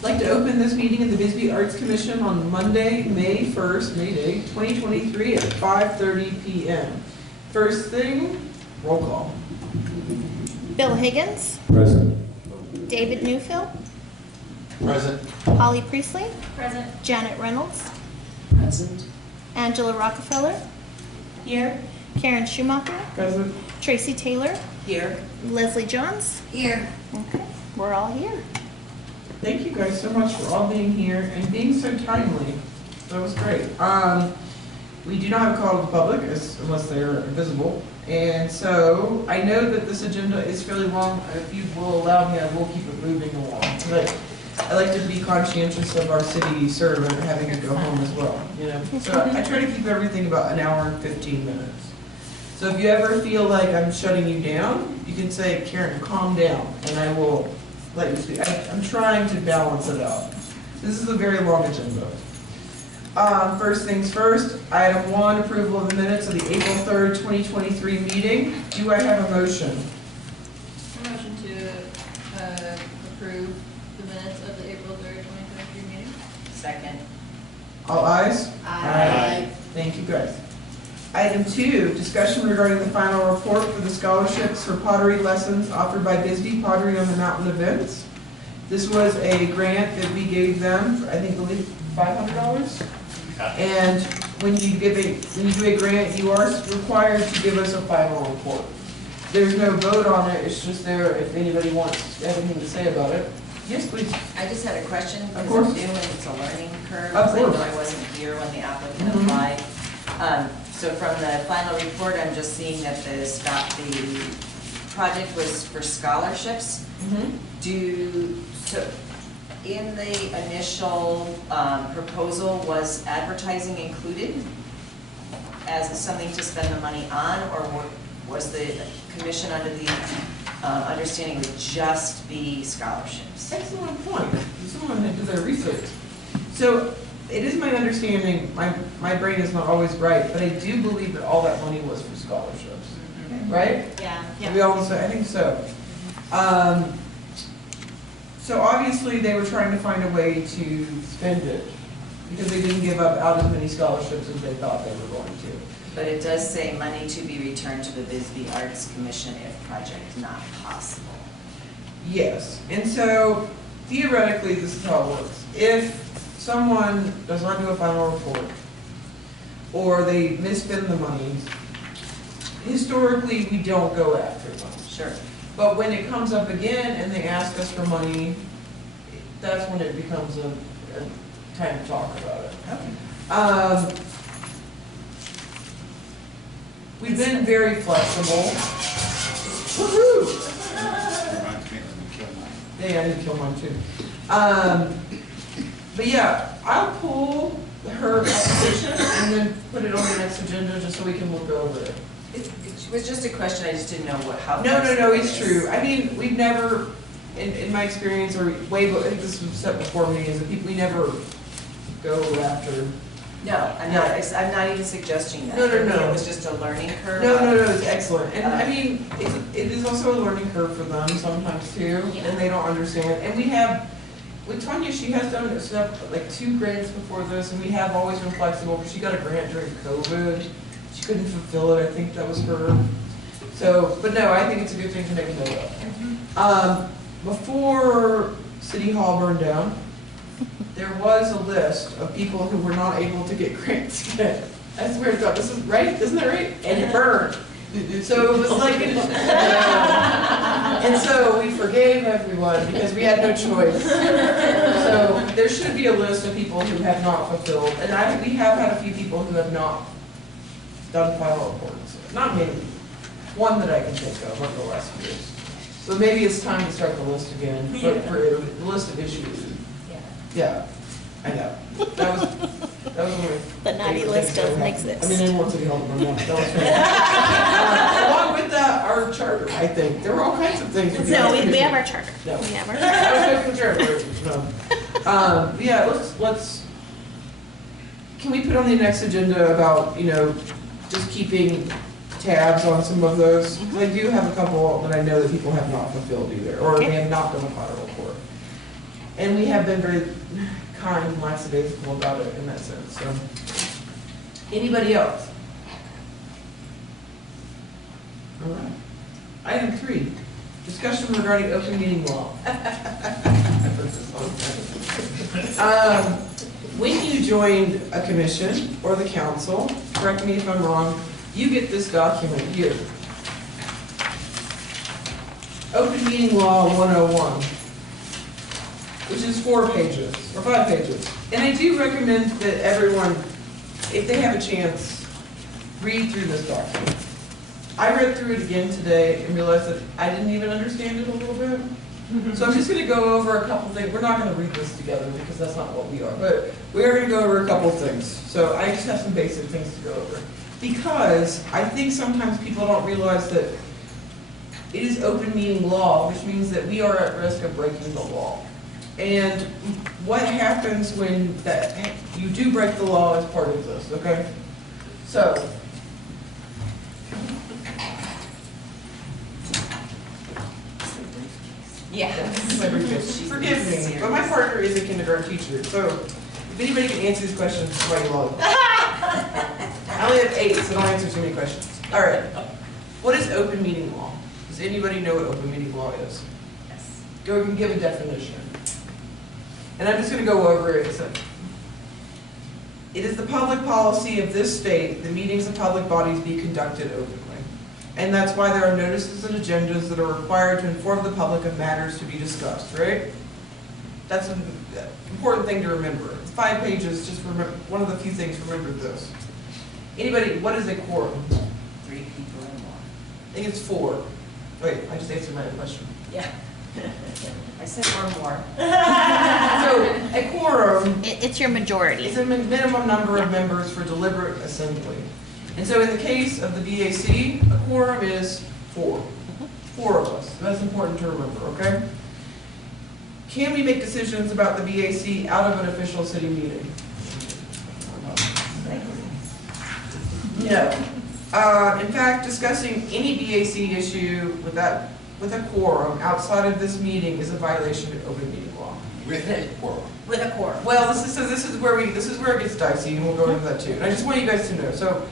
I'd like to open this meeting of the Bisbee Arts Commission on Monday, May 1st, May Day, 2023 at 5:30 p.m. First thing, roll call. Bill Higgins. Present. David Newfield. Present. Holly Priestley. Present. Janet Reynolds. Present. Angela Rockefeller. Here. Karen Schumacher. Present. Tracy Taylor. Here. Leslie Johns. Here. Okay, we're all here. Thank you guys so much for all being here and being so timely. That was great. We do not have a call to the public unless they're visible. And so I know that this agenda is fairly long. If you will allow me, I will keep it moving along. But I like to be conscientious of our city servant having to go home as well, you know. So I try to keep everything about an hour and 15 minutes. So if you ever feel like I'm shutting you down, you can say, Karen, calm down, and I will let you speak. I'm trying to balance it out. This is a very long agenda. First things first, item 1, approval of the minutes of the April 3rd, 2023 meeting. Do I have a motion? A motion to approve the minutes of the April 3rd, 2023 meeting. Second. All ayes? Aye. Thank you, guys. Item 2, discussion regarding the final report for the scholarships for pottery lessons offered by Bisbee Pottery on the Mountain events. This was a grant that we gave them, for, I believe $500. And when you do a grant, you are required to give us a final report. There's no vote on it. It's just there if anybody wants anything to say about it. Yes, please. I just had a question, Of because course. I'm new and it's a learning curve. Of I know course. I wasn't here when the applicant Mhm. applied. So from the final report, I'm just seeing that the project was for scholarships. So in the initial proposal, was advertising included as something to spend the money on, or was the commission under the understanding it would just be scholarships? Excellent point. Someone had did their research. So it is my understanding, my brain is not always right, but I do believe that all that money was for scholarships, right? Yeah. We all say, I think so. So obviously they were trying to find a way to spend it because they didn't give up out as many scholarships as they thought they were going to. But it does say money to be returned to the Bisbee Arts Commission if project not possible. Yes, and so theoretically this is how it works. If someone does not do a final report or they misspend the money, historically we don't go after them. Sure. But when it comes up again and they ask us for money, that's when it becomes a time to talk about it. We've been very flexible. Woohoo! Yeah, I need to kill mine too. But yeah, I'll pull her application and then put it on the next agenda just so we can look over it. It was just a question, I just didn't know how. No, flexible it's it is. true. I mean, we've never, in my experience, or way, I think this was said before me, is that we never go after. No, I'm not even suggesting that. No. For me, it was just a learning curve. No, it's excellent. And I mean, it is also a learning curve for them sometimes too, and they don't understand. And we have, with Tanya, she has done stuff, like 2 grants before this, and we have always been flexible, but she got a grant during COVID. She couldn't fulfill it, I think that was her. So, but no, I think it's a good thing to make a note of. Before City Hall burned down, there was a list of people who were not able to get grants again. I swear to God, this is right, isn't that right? And it burned. So it was like, and so we forgave everyone because we had no choice. So there should be a list of people who have not fulfilled, and we have had a few people who have not done final reports. Not many. One that I can think of over the last few years. So maybe it's time to start the list again for the list of issues. Yeah, I know. That was one of The naughty list doesn't exist. I mean, they want to be held to that was along with that, our charter, I think. There were all kinds of things. No, we have our charter. No. We have our I charter. was making the charter. Yeah, let's, can we put on the next agenda about, just keeping tabs on some of those? 'Cause I do have a couple that I know that people have not fulfilled either, or they have not done a final report. And we have been very kind and lackadaisical about it in that sense, so. Anybody else? All right. Item 3, discussion regarding open meeting law. When you joined a commission or the council, correct me if I'm wrong, you get this document here. Open Meeting Law 101, which is 4 pages, or 5 pages. And I do recommend that everyone, if they have a chance, read through this document. I read through it again today and realized that I didn't even understand it a little bit. So I'm just going to go over a couple things. We're not going to read this together because that's not what we are, but we are going to go over a couple things. So I just have some basic things to go over. Because I think sometimes people don't realize that it is open meeting law, which means that we are at risk of breaking the law. And what happens when you do break the law as part of this, okay? So, Yeah. forgive me, but my partner is a kindergarten teacher, so if anybody can answer these questions, why you love it. I only have 8, so don't answer too many questions. All right. What is open meeting law? Does anybody know what open meeting law is? Yes. Go and give a definition. And I'm just going to go over it. So, it is the public policy of this state that meetings of public bodies be conducted openly. And that's why there are notices and agendas that are required to inform the public of matters to be discussed, right? That's an important thing to remember. It's 5 pages, just remember, one of the few things, remember this. Anybody, what is a quorum? 3 people or more. I think it's 4. Wait, I just answered my own question. Yeah. I said or more. So, a quorum It's your majority. is a minimum number of members for deliberate assembly. And so in the case of the BAC, a quorum is 4. 4 of us. That's important to remember, okay? Can we make decisions about the BAC out of an official city meeting? No. In fact, discussing any BAC issue with a quorum outside of this meeting is a violation of open meeting law. With a quorum. With a quorum. Well, this is where it gets dicey, and we'll go into that too. And I just want you guys to know. So,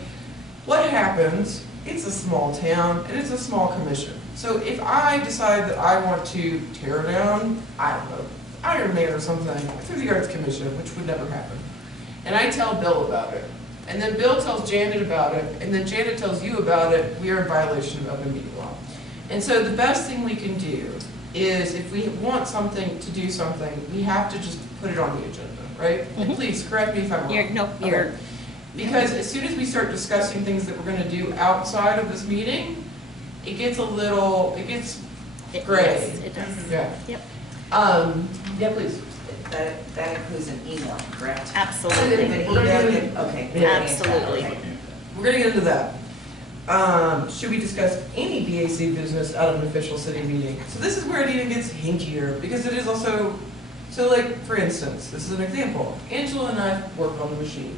what happens? It's a small town and it's a small commission. So if I decide that I want to tear down, I don't know, Iron Man or something through the Arts Commission, which would never happen, and I tell Bill about it, and then Bill tells Janet about it, and then Janet tells you about it, we are in violation of open meeting law. And so the best thing we can do is, if we want something to do something, we have to just put it on the agenda, right? And please correct me if I'm wrong. You're Because as soon as we start discussing things that we're going to do outside of this meeting, it gets gray. Yes, it does. Yeah. Yep. Yeah, please. That includes an email, correct? Absolutely. An email, okay. Yeah. Absolutely. Okay. We're going to get into that. Should we discuss any BAC business out of an official city meeting? So this is where it even gets hinkier, because it is also, so like, for instance, this is an example. Angela and I work on the machine.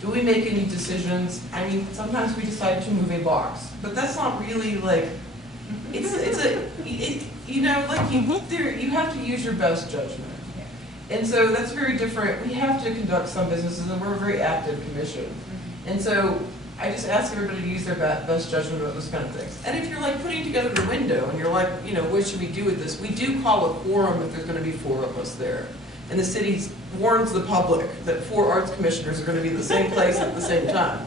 Do we make any decisions? I mean, sometimes we decide to move a box, but that's not really like, you have to use your best judgment. And so that's very different. We have to conduct some businesses, and we're a very active commission. And so I just ask everybody to use their best judgment about those kind of things. And if you're like putting together the window and you're like, what should we do with this? We do call a quorum if there's going to be 4 of us there. And the city warns the public that 4 arts commissioners are going to be in the same place at the same time.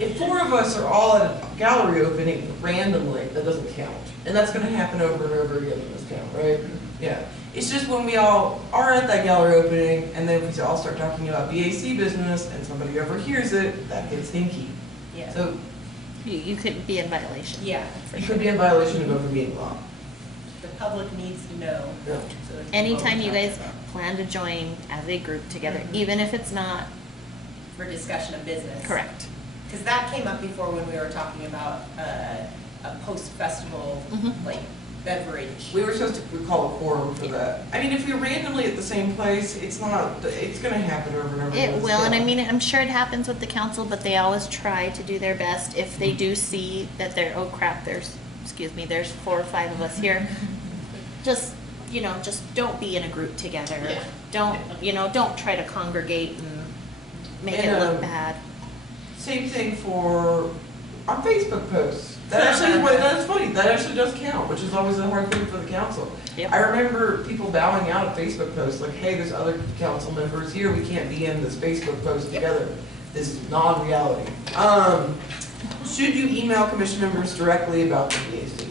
If 4 of us are all at a gallery opening randomly, that doesn't count. And that's going to happen over and over again in this town, right? Yeah. It's just when we all are at that gallery opening and then we all start talking about BAC business and somebody overhears it, that gets hinky. Yeah. So You could be in violation. Yeah. For you sure. could be in violation of open meeting law. The public needs to know. Yeah. So it's Anytime you public guys plan to join as a group together, even if it's not for discussion of business. correct. Because that came up before when we were talking about a post-festival, like beverage. We were supposed to call a quorum for that. I mean, if we're randomly at the same place, it's going to happen over and over again. It will, and I mean, I'm sure it happens with the council, but they always try to do their best. If they do see that oh crap, there's 4 or 5 of us here, just, you know, just don't be in a group together. Yeah. Don't try to congregate and make it And, look bad. Same thing for on Facebook posts. That actually, that's funny. That actually does count, which is always a hard thing for the council. Yep. I remember people bowing out at Facebook posts like, "Hey, there's other council members here. We can't be in this Facebook post together. This is non-reality." Should you email commission members directly about the BAC?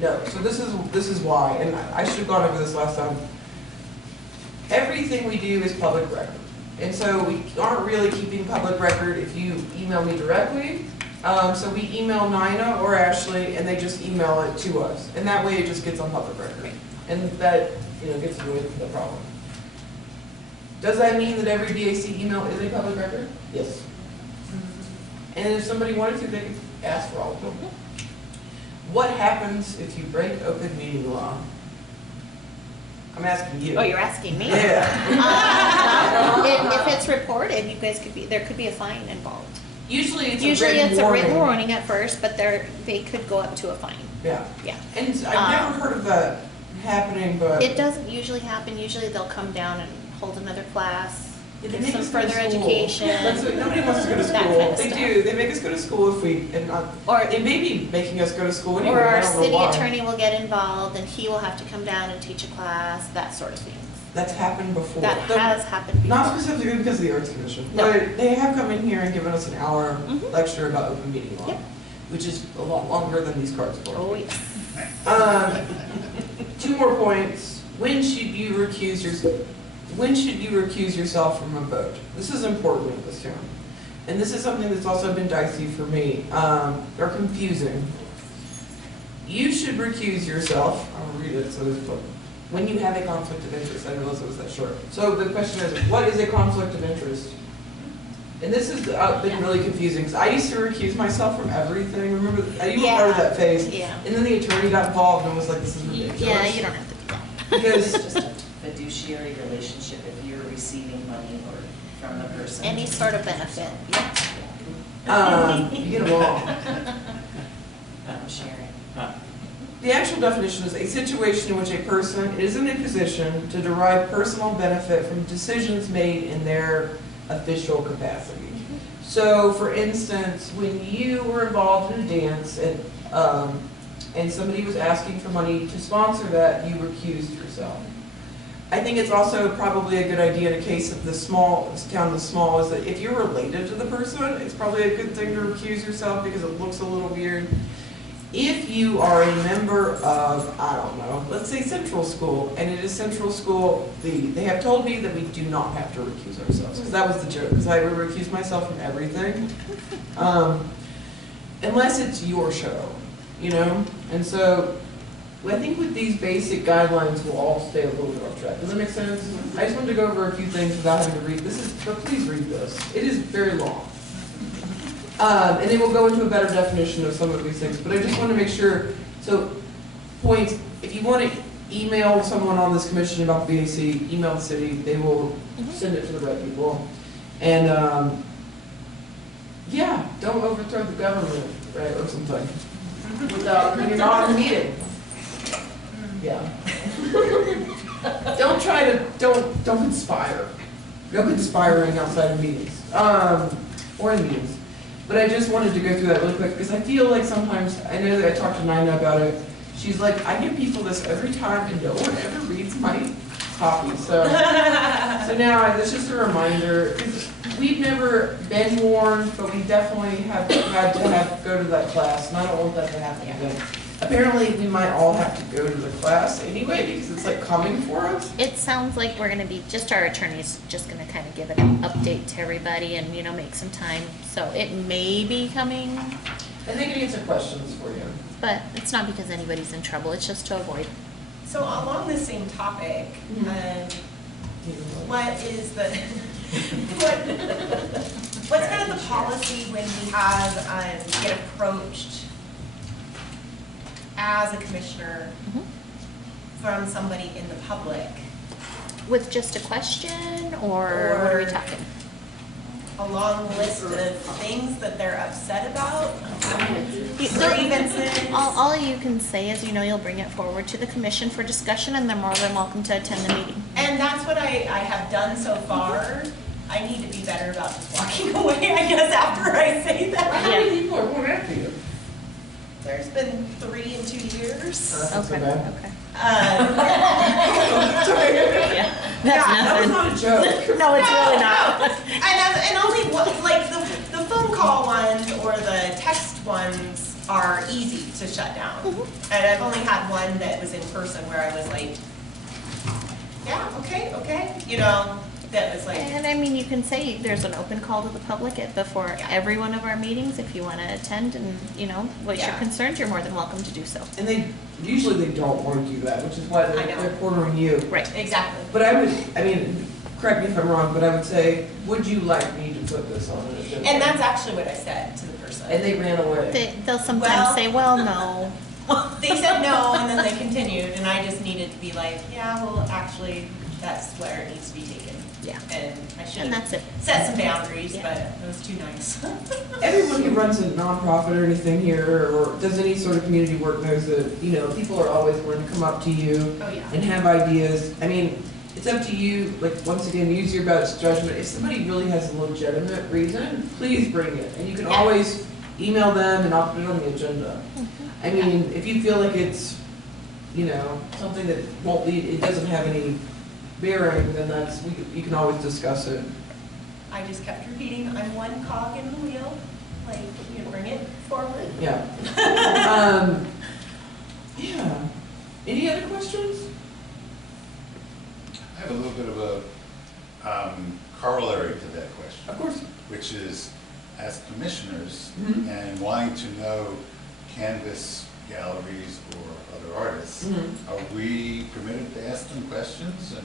No. So this is why, and I should have gone over this last time. Everything we do is public record, and so we aren't really keeping public record if you email me directly. So we email Nina or Ashley, and they just email it to us, and that way it just gets on public record, and that gets away from the problem. Does that mean that every BAC email is a public record? Yes. And if somebody wanted to, they could ask for all of them. What happens if you break open meeting law? I'm asking you. Oh, you're asking me? Yeah. If it's reported, you guys there could be a fine involved. Usually it's a written warning at first, but they could go up to a fine. Yeah. Yeah. And I've never heard of that happening, but It doesn't usually happen. Usually they'll come down and hold another class, they get make some us go to further school. education. That's what, nobody wants to go to That school. kind of They stuff. do. They make us go to school if we Or they may be making us go to school anyway. Or I our don't know city why. attorney will get involved and he will have to come down and teach a class, that sort of things. That's happened before. That has happened before. Not specifically because of the Arts Commission, No. but they have come in here and given us an hour Mhm. lecture about open meeting law, Yep. which is a lot longer than these cards for. Oh, yes. 2 more points. When should you recuse yourself from a vote? This is important in this town. And this is something that's also been dicey for me, or confusing. You should recuse yourself, I'll read it so there's when you have a conflict of interest. I realize it was that short. So the question is, what is a conflict of interest? And this has been really confusing, because I used to recuse myself from everything. Remember, you were part of that phase. Yeah. And then the attorney got involved and was like, this is ridiculous. Yeah, you don't have to do that. Because It's just a fiduciary relationship if you're receiving money or from the person. Any sort of benefit, yeah. you get along. I'm sharing. The actual definition is a situation in which a person is in a position to derive personal benefit from decisions made in their official capacity. So, for instance, when you were involved in a dance and somebody was asking for money to sponsor that, you recused yourself. I think it's also probably a good idea in a case of this town is small, is that if you're related to the person, it's probably a good thing to recuse yourself because it looks a little weird. If you are a member of, I don't know, let's say Central School, and it is Central School, they have told me that we do not have to recuse ourselves, because that was the joke, because I would recuse myself from everything, unless it's your show, And so, I think with these basic guidelines, we'll all stay a little bit off track. Does that make sense? I just wanted to go over a few things without having to read. But please read this. It is very long. And then we'll go into a better definition of some of these things. But I just want to make sure, so points, if you want to email someone on this commission about the BAC, email the city, they will send it to the right people. And yeah, don't overthrow the government, right, or something, without, when you're not in the meeting. Yeah. Don't conspire. No conspiring outside of meetings, or in meetings. But I just wanted to go through that really quick, because I feel like sometimes, I know that I talked to Nina about it, she's like, I give people this every time and no one ever reads my copy, so now it's just a reminder, because we've never been warned, but we definitely have had to go to that class, and I don't want that to happen again. Apparently, we might all have to go to the class anyway, because it's like coming for us. It sounds like we're gonna be, our attorney's just gonna kind of give an update to everybody and, make some time. So it may be coming, And they can answer questions for you. but it's not because anybody's in trouble, it's just to avoid. So along the same topic, what is the, what's kind of the policy when we have, get approached as a commissioner from somebody in the public? With just a question, or what are we talking? a long list of things that they're upset about, You- grievances. All you can say is, you'll bring it forward to the commission for discussion, and they're more than welcome to attend the meeting. And that's what I have done so far. I need to be better about just walking away, I guess, after I say How that. many people are going after you? There's been 3 in 2 years. That's not so bad. Okay. Yeah, that was not a joke. No, it's really not. And only one, like the phone call ones or the text ones are easy to shut down. And I've only had one that was in person where I was like, yeah, okay, that was like, And I mean, you can say there's an open call to the public before Yeah. every one of our meetings. If you want to attend and, voice your Yeah. concerns, you're more than welcome to do so. And usually they don't want to do that, which is why I know. they're cornering you. Right. exactly. But correct me if I'm wrong, but I would say, would you like me to put this on an agenda? And that's actually what I said to the person. And they ran away. They'll sometimes Well- say, well, no. They said no, and then they continued, and I just needed to be like, yeah, well, actually, that's where it needs to be taken. Yeah. And I should And have that's it. set some boundaries, Yeah. but it was too nice. Everyone who runs a nonprofit or anything here, or does any sort of community work, knows that, people are always going to come up to you Oh, yeah. and have ideas. I mean, it's up to you, once again, use your best judgment. If somebody really has a legitimate reason, please bring it. And you can Yeah. always email them and I'll put it on the agenda. I mean, if you feel like it's, something that won't lead, it doesn't have any bearing, then you can always discuss it. I just kept repeating, I'm one cog in the wheel, bring it forward. Yeah. Yeah. Any other questions? I have a little bit of a corollary to that question, Of course. which is, as commissioners Mhm. and wanting to know canvas galleries or other artists, Mhm. are we permitted to ask them questions and?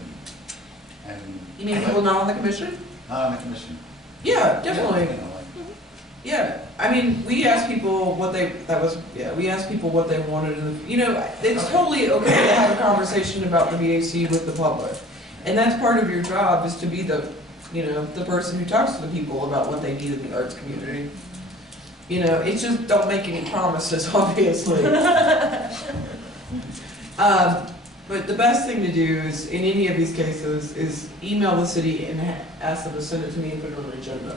You mean people not on the commission? Not on the commission. Yeah, definitely. You know, Yeah, I mean, we asked people what they wanted, and, it's totally okay to have a conversation about the BAC with the public. And that's part of your job, is to be the person who talks to the people about what they need in the arts community. It's just, don't make any promises, obviously. But the best thing to do is, in any of these cases, is email the city and ask them to send it to me and put it on the agenda.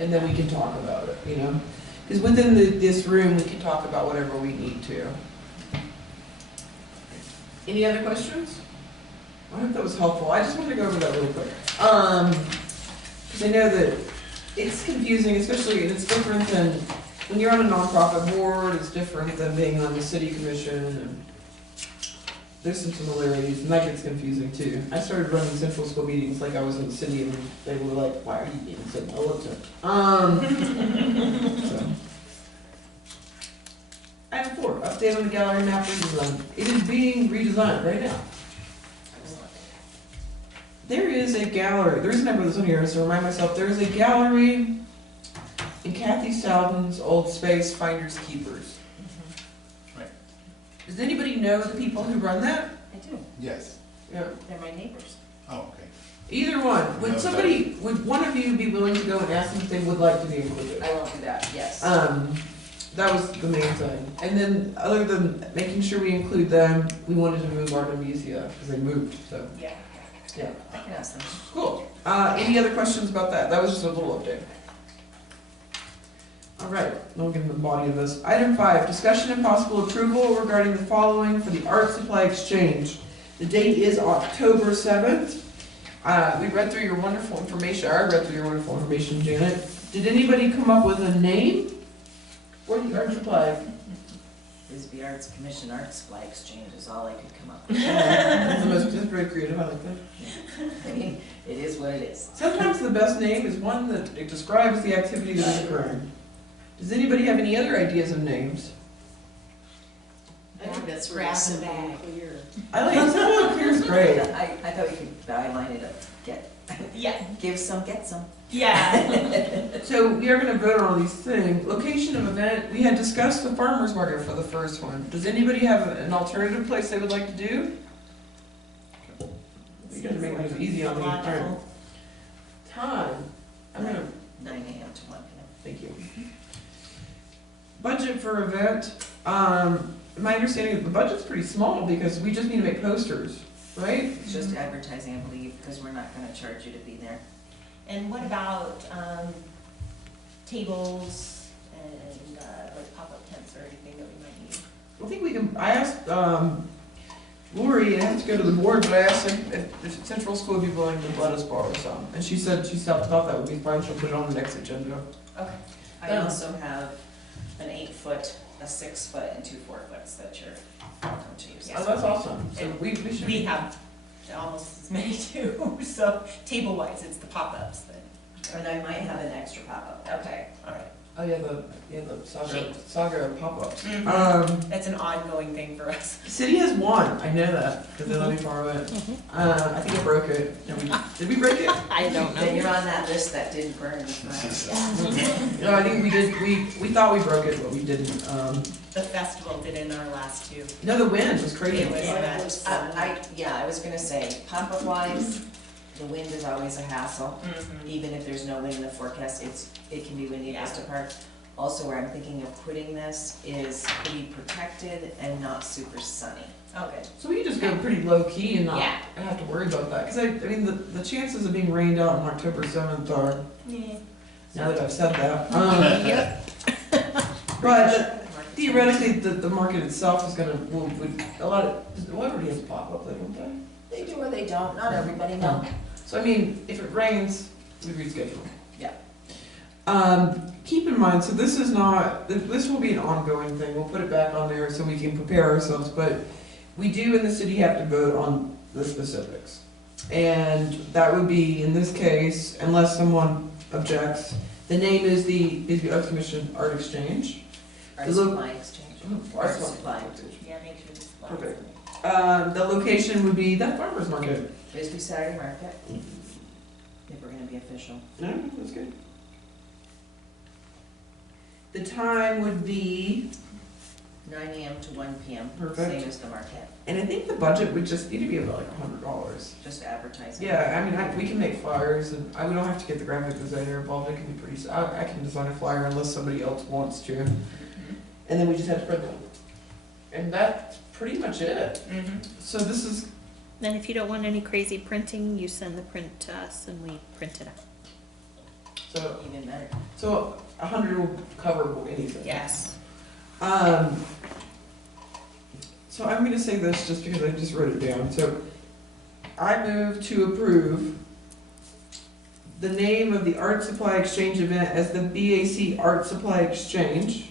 And then we can talk about it, Because within this room, we can talk about whatever we need to. Any other questions? I hope that was helpful. I just wanted to go over that really quick. Because I know that it's confusing, especially, and it's different than, when you're on a nonprofit board, it's different than being on the city commission, and there's some similarities, and that gets confusing too. I started running central school meetings like I was in the city, and they were like, why are you being so militant? So. Item 4, update on the gallery map redesign. It is being redesigned right now. There is a gallery, the reason I put this on here is to remind myself, there is a gallery in Kathy Stoughton's old space, Finders Keepers. Right. Does anybody know the people who run that? I do, Yes. Yeah. they're my neighbors. Oh, okay. Either one. Would one of you be willing to go and ask them if they would like to be included? I will do that, yes. That was the main thing. And then, other than making sure we include them, we wanted to move Artemisia, because they moved, so, Yeah. yeah. I can ask them. Cool. Any other questions about that? That was just a little update. All right, we'll get into the body of this. Item 5, discussion and possible approval regarding the following for the art supply exchange. The date is October 7th. We read through your wonderful information. I read through your wonderful information, Janet. Did anybody come up with a name for the art supply? Bisbee Arts Commission Art Supply Exchange is all I could come up with. That's very creative. I like that. I mean, it is what it is. Sometimes the best name is one that it describes the activity that is occurring. Does anybody have any other ideas of names? I think that's Grab really the simple bag. and clear. I like simple and clear is great. I thought you could byline it up, Yeah. give some, get some. Yeah. So we are going to vote on all these things. Location of event, we had discussed the farmer's market for the first one. Does anybody have an alternative place they would like to do? You gotta make it easy on me. Logical. Time. I'm gonna, to 1 p.m. Thank you. Budget for event, my understanding is the budget's pretty small because we just need to make posters, right? It's just advertising, I believe, because we're not gonna charge you to be there. And what about, tables and, like pop-up tents or anything that we might need? I think we can, I asked, Lori, I have to go to the board, but I asked if Central School would be willing to let us borrow some. And she said thought that would be fine, she'll put it on the next agenda. Okay. I also have an 8-foot, a 6-foot, and 2 4-foots that you're welcome to use. Oh, that's awesome. So And we should. We have almost as many too, so table-wise, it's the pop-ups that. And I might have an extra pop-up. Okay, all right. Oh, yeah, the saga pop-ups. Mhm. That's an ongoing thing for us. The city has one, I know that, because they let me borrow it. I think I broke it. Did we break it? I don't Then you're know. on that list that didn't burn. No, I think we did, we thought we broke it, but we didn't. The festival did in our last two. No, the wind was crazy. It was that. I was gonna say, pop-up wise, the wind is always a hassle. Mhm. Even if there's no wind in the forecast, it can be windy in Vista Park. Also, where I'm thinking of putting this is pretty protected and not super sunny. Okay. So we can just go pretty low key and not Yeah. have to worry about that. Because I mean, the chances of being rained out on October 7th are, Yeah. now that I've said that. Yep. But theoretically, the market itself is gonna, would, a lot of, well, everybody has a pop-up, though, don't they? They do or they don't, not everybody, no. So I mean, if it rains, we reschedule. Yeah. Keep in mind, so this is not, this will be an ongoing thing, we'll put it back on there so we can prepare ourselves, but we do in the city have to vote on the specifics. And that would be, in this case, unless someone objects, the name is the Bisbee Arts Commission Art Exchange. Art The lo- supply exchange. Art supply. Yeah, make sure it's. Perfect. The location would be the farmer's market. Bisbee Saturday Market. If we're gonna be official. No, that's good. The time would be, 9 a.m. to 1 p.m. Perfect. Same as the market, and I think the budget would just need to be about like $100. just advertising. Yeah, I mean, we can make flyers, and we don't have to get the graphic designer involved, it can be pretty, I can design a flyer unless somebody else wants to. And then we just have to print them. And that's pretty much it. Mhm. So this is, Then if you don't want any crazy printing, you send the print to us and we print it out. so, Even better. so 100 will cover anything. Yes. So I'm gonna say this just because I just wrote it down. So I move to approve the name of the Art Supply Exchange event as the BAC Art Supply Exchange,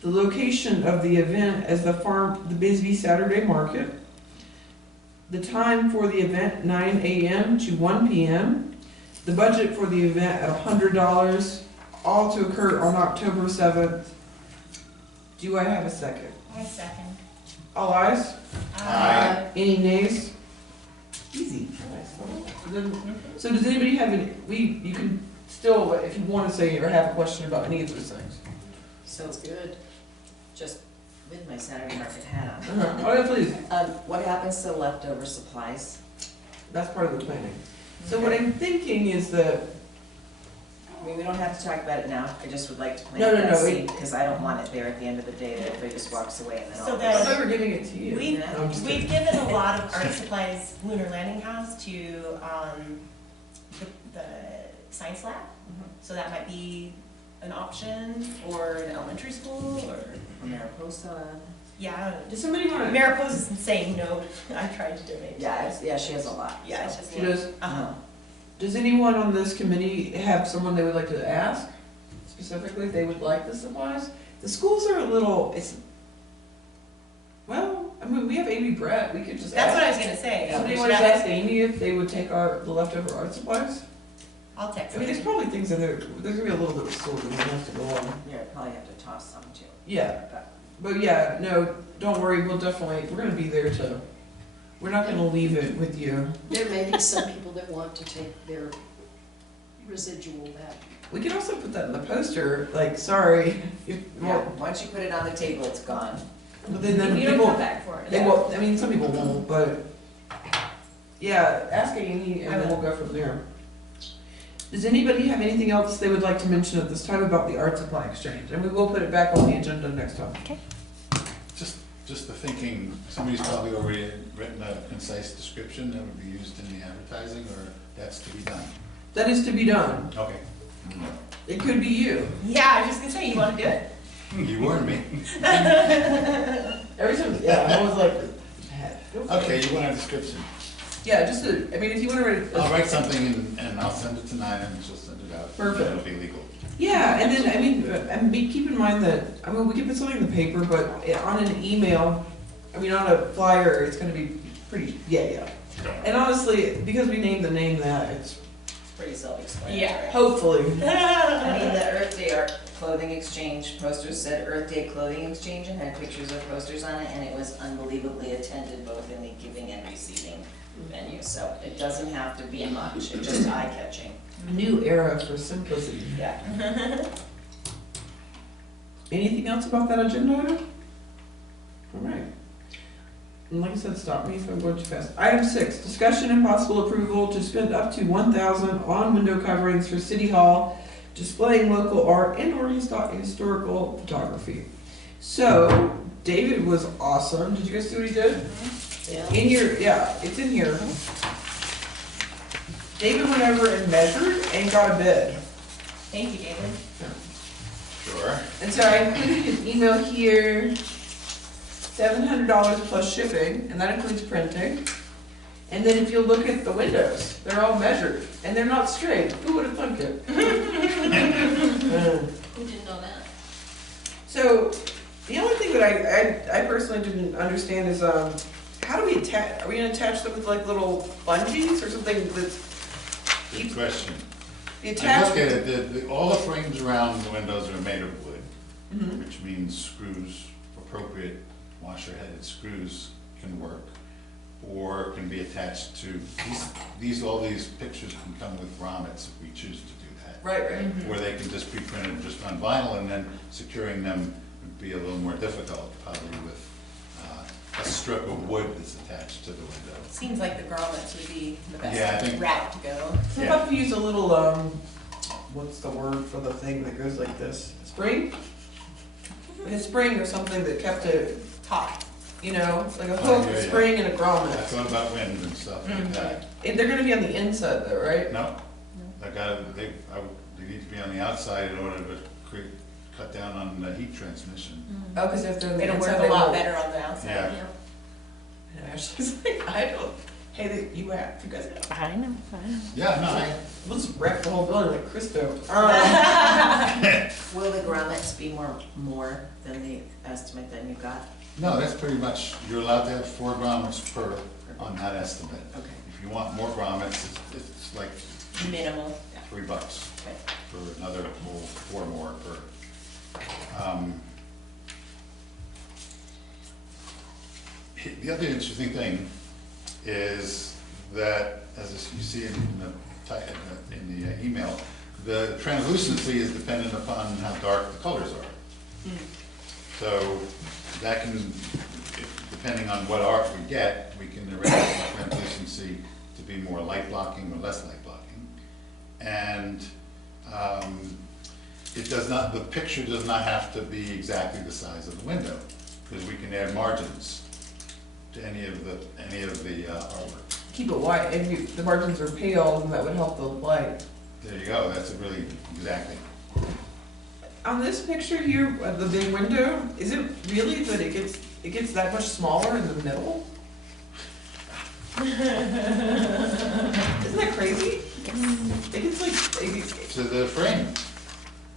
the location of the event as the Bisbee Saturday Market, the time for the event 9 a.m. to 1 p.m., the budget for the event at $100, all to occur on October 7th. Do I have a second? I second. All ayes? Aye. Any nays? Easy. So does anybody have any, you can still, if you want to say or have a question about any of those things. Sounds good. Just with my Saturday Market hat on. Oh, yeah, please. What happens to the leftover supplies? That's part of the planning. So what I'm thinking is that, I mean, we don't have to talk about it now, I just would like to No, plant that no, seed, because I don't want it there at the end of the day that everybody just walks away and then So all. then- I thought we were giving it to you. We've, No, I'm just we've kidding. given a lot of art supplies Lunar Landing House to, the science lab. So that might be an option, or an elementary school, or, Mariposa. yeah. Does somebody want to? Mariposa's saying no, I tried to donate. Yeah, she has a lot. Yeah, it's just. She does? Uh-huh. Does anyone on this committee have someone they would like to ask specifically if they would like the supplies? The schools are a little, well, I mean, we have Amy Brett, we could just That's what ask. I was gonna say. Somebody We want should to have- ask Amy if they would take the leftover art supplies? I'll text I mean, there's her. probably things in there, there's gonna be a little bit of sorting that has to go on. Yeah, probably have to toss some too. Yeah, but yeah, no, don't worry, we're gonna be there to, we're not gonna leave it with you. There may be some people that want to take their residual back. We can also put that in the poster, like, sorry, Yeah, well, once you put it on the table, it's gone. but then You don't people, come back for it. they will, I mean, some people won't, but, yeah, ask Amy and then we'll go from there. Does anybody have anything else they would like to mention at this time about the art supply exchange? And we will put it back on the agenda next time. Just the thinking, somebody's probably already written a concise description that would be used in the advertising, or that's to be done? That is to be done. Okay. It could be you. Yeah, I was just gonna say, you wanna do it? You warned me. Every time, yeah, I was like, Okay, you want a description? yeah, just, I mean, if you want to write. I'll write something and I'll send it to Nina and she'll send it out. Perfect. It'll be legal. Yeah, and then, I mean, keep in mind that, I mean, we can put something in the paper, but on an email, I mean, on a flyer, it's gonna be pretty, yeah. And honestly, because we named the name that, it's Pretty self-explanatory. Yeah. hopefully. I mean, the Earth Day Art Clothing Exchange posters said Earth Day Clothing Exchange and had pictures of posters on it, and it was unbelievably attended both in the giving and receiving venue. So it doesn't have to be much, it's just eye-catching. A new era for simplicity. Yeah. Anything else about that agenda item? All right. And like I said, stop me if I'm going too fast. Item 6, discussion and possible approval to spend up to $1,000 on window coverings for City Hall, displaying local art and or historical photography. So, David was awesome. Did you guys see what he did? Yeah. In your, yeah, it's in here. David went over and measured and got a bid. Thank you, David. Sure. And so I included his email here, $700 plus shipping, and that includes printing. And then if you look at the windows, they're all measured, and they're not straight. Who would have thunk it? Who didn't know that? So, the only thing that I personally didn't understand is, how do we attach, are we gonna attach them with like little bungees or something that's, Good question. the I look attachment? at it, all the frames around the windows are made of wood, Mhm. which means screws, appropriate washer-headed screws can work, or can be attached to, all these pictures can come with grommets if we choose to do that. Right. Or they can just be printed just on vinyl, and then securing them would be a little more difficult, probably with a strip of wood that's attached to the window. Seems like the grommets would be the Yeah, I best think- route to go. So how about if you use a little, what's the word for the thing that goes like this? Spring? Like a spring or something that kept it, Top. you know, like a hook, Yeah, a yeah. spring, and a I grommet. thought about wind and stuff like that. And they're gonna be on the inside though, right? No, they need to be on the outside in order to cut down on the heat transmission. Oh, because if they're on the It'll inside, work they a lot won't. better on the outside. Yeah. And Ashley's like, I don't, hey, you guys have. I know. Yeah, no, We'll just wreck the whole building like Christo. Will the grommets be more than the estimate that you got? no, that's pretty much, you're allowed to have 4 grommets per, on that estimate. Okay. If you want more grommets, it's like Minimal. $3 Okay. for another, 4 more per. The other interesting thing is that, as you see in the email, the translucency is dependent upon how dark the colors are. So that can, depending on what art we get, we can arrange the translucency to be more light blocking or less light blocking. And it does not, the picture does not have to be exactly the size of the window, because we can add margins to any of the artwork. Keep it white, if the margins are pale, then that would help the light. There you go, that's really, exactly. On this picture here, of the big window, is it really that it gets that much smaller in the middle? Isn't that crazy? It gets like, So the frame,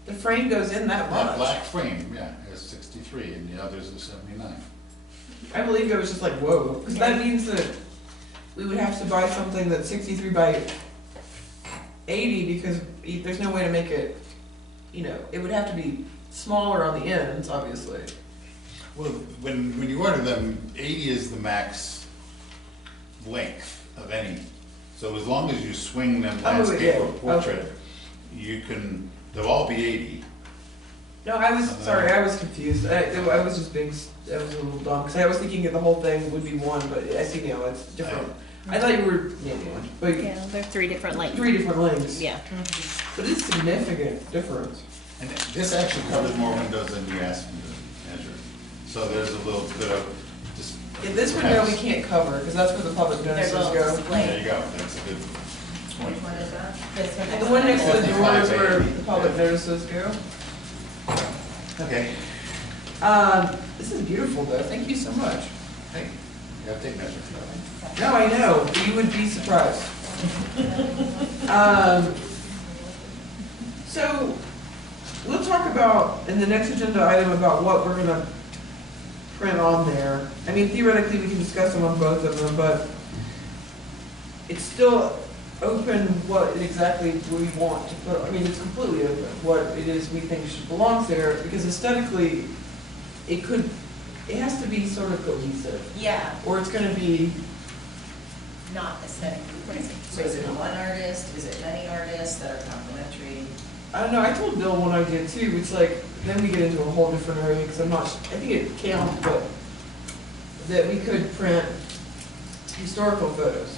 the frame goes in that that much. black frame, yeah, is 63, and the others are 79. I believe it was just like, whoa, because that means that we would have to buy something that's 63 by 80 because there's no way to make it, you know, it would have to be smaller on the ends, obviously. Well, when you order them, 80 is the max length of any. So as long as you swing them landscape or yeah, portrait, okay. you can, they'll all be 80. No, I was, sorry, I was confused. I was just being, I was a little dumb, because I was thinking that the whole thing would be one, but I see now it's different. I thought you were naming one, but Yeah, there are 3 different links. 3 different links. Yeah. But it's significant difference. And this actually covers more windows than you asked me to measure. So there's a little bit of just. In this window, we can't cover, because that's where the public notices There's a go. little display. There you go, that's a good point. Which one is that? This one. The one next to the door is where 55A. the public notices go. Okay, This is beautiful though, thank you so much. Thank you have to take measures. No, I know, you would be surprised. So, we'll talk about, in the next agenda item, about what we're gonna print on there. I mean, theoretically, we can discuss them on both of them, but it's still open what exactly we want to put, I mean, it's completely open, what it is we think should belong there, because aesthetically, it has to be sort of cohesive, Yeah, or it's gonna be, not aesthetically pleasing. So is it one artist, is it many artists that are complementary? I don't know, I told Bill one idea too, it's like, then we get into a whole different area, because I'm not, I think it counts, but that we could print historical photos.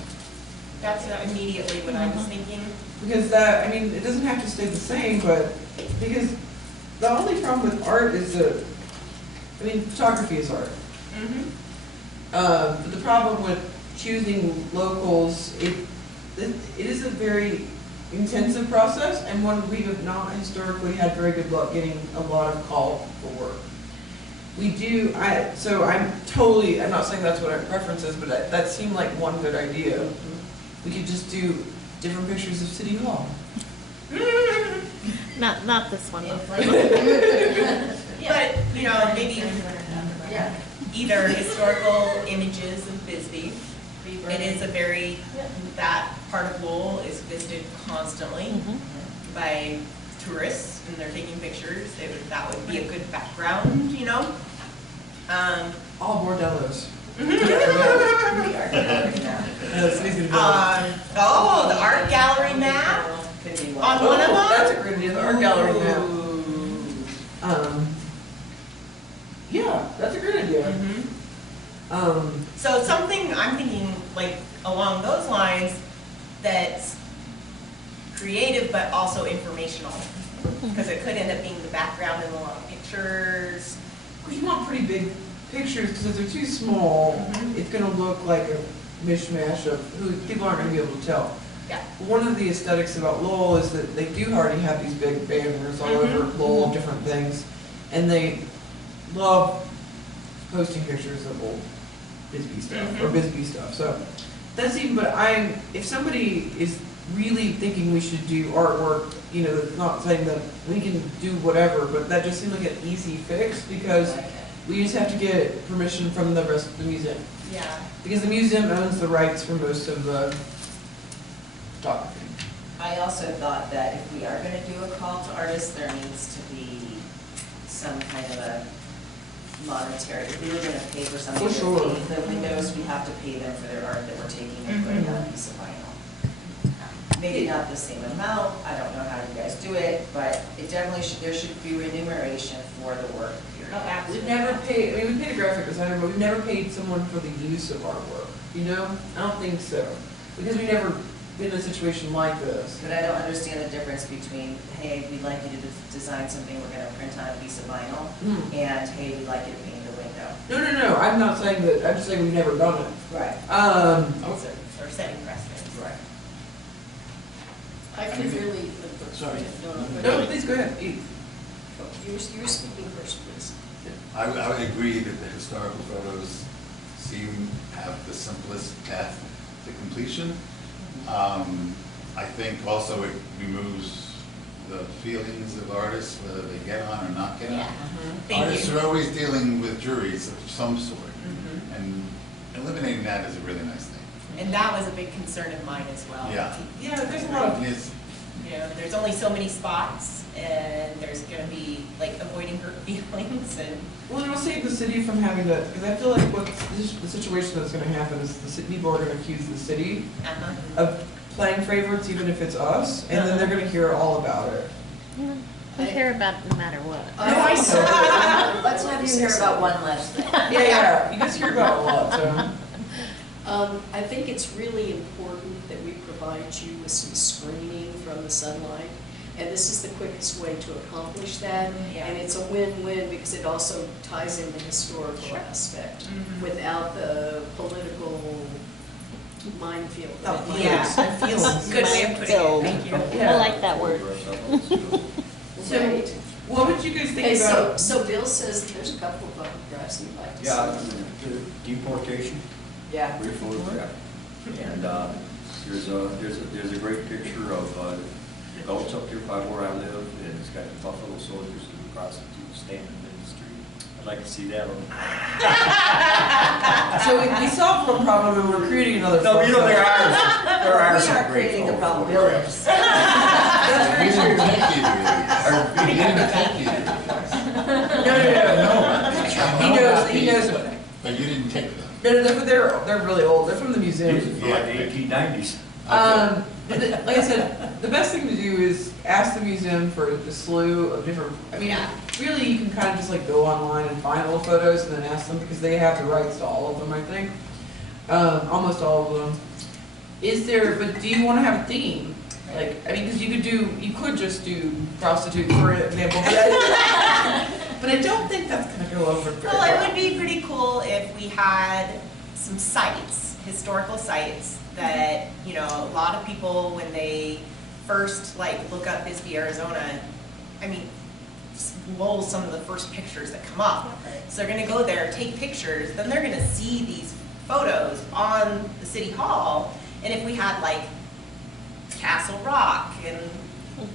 That's immediately what I was thinking. Because that, I mean, it doesn't have to stay the same, but, because the only problem with art is that, I mean, photography is art. Mm-hmm. But the problem with choosing locals, it is a very intensive process, and one we have not historically had very good luck getting a lot of call for work. We do, so I'm not saying that's what our preference is, but that seemed like one good idea. We could just do different pictures of City Hall. Not this one though. But, you know, maybe Yeah. either historical images of Bisbee. It is a very, that part of Lowell is visited constantly Mhm. by tourists, and they're taking pictures. That would be a good background, you know? All bordellos. We are gallery now. That's easy to do. Oh, the art gallery map Could be one. on one of them? That's a great idea, the art gallery map. Ooh. Yeah, that's a great idea. Mhm. So something I'm thinking like along those lines that's creative but also informational. Because it could end up being the background in a lot of pictures. We want pretty big pictures, because if they're too small, Mhm. it's gonna look like a mishmash of who, people aren't gonna be able to tell. Yeah. One of the aesthetics about Lowell is that they do already have these big banners all over Mhm. Lowell of different things, and they love posting pictures of old Bisbee stuff, or Mhm. Bisbee stuff, so that's even, but if somebody is really thinking we should do artwork, you know, that's not saying that we can do whatever, but that just seems like an easy fix, because we just have to get permission from the rest of the museum. Yeah. Because the museum owns the rights for most of the photography. I also thought that if we are gonna do a call to artists, there needs to be some kind of a monetary, if we were gonna pay for somebody For to sure. paint the windows, we have to pay them for their art that we're taking and putting on a piece of vinyl. Maybe not the same amount, I don't know how you guys do it, but it definitely should, there should be remuneration for the work, period. Oh, We've absolutely. never paid, I mean, we paid a graphic designer, but we've never paid someone for the use of our work, you know? I don't think so. Because we've never been in a situation like this. But I don't understand the difference between, hey, we'd like you to design something we're gonna print on a piece of vinyl, and hey, we'd like you to paint the window. No, I'm not saying that, I'm just saying we've never done it. Right. Also, or setting precedents. Right. I could really. Sorry. No, please go ahead, Pete. You're speaking first, please. I would agree that the historical photos have the simplest path to completion. I think also it removes the feelings of artists, whether they get on or not get on. Thank Artists you. are always dealing with juries of some sort, Mhm. and eliminating that is a really nice thing. And that was a big concern of mine as well. Yeah. Yeah, there's a lot of, It's- You know, there's only so many spots, and there's gonna be, like, avoiding hurt feelings, and, well, it'll save the city from having to, because I feel like the situation that's gonna happen is people are gonna accuse the city of playing favorites, even if it's us, and then they're gonna hear all about it. We care about it no matter what. Let's have you hear about one less thing. Yeah, you just hear about it a lot, so. I think it's really important that we provide you with some screening from the sunlight. And this is the quickest way to accomplish that. Yeah. And it's a win-win because it also ties in the historical aspect without the political minefield. Oh, that yeah. Feelings. Good way of putting it, thank you. I like that word. So, Right. what would you guys think And about? so Bill says there's a couple of photographs he'd like to see. Yeah, the deportation, Yeah. we photographed. And there's a great picture of the goats up here by where I live, and it's got the buffalo soldiers and the prostitutes standing in the street. I'd like to see that on. So we solved one problem and we're creating another. No, you know, there are We some are great creating a problem. photographs. We didn't take either of these. We didn't take either of No. He knows. these. But you didn't take them. No, they're really old. They're from the museum. These are from like the 1890s. But like I said, the best thing to do is ask the museum for the slew of different, I mean, really you can kind of just like go online and find old photos and then ask them because they have the rights to all of them, I think. Almost all of them. But do you want to have a theme? Like, I mean, because you could just do prostitute, for example. But I don't think that's going to go over very Well, it well. would be pretty cool if we had some sites, historical sites, that, you know, a lot of people, when they first, like, look up Bisbee, Arizona, I mean, Lowell's some of the first pictures that come up. So they're gonna go there, take pictures, then they're gonna see these photos on the city hall, and if we had, like, Castle Rock and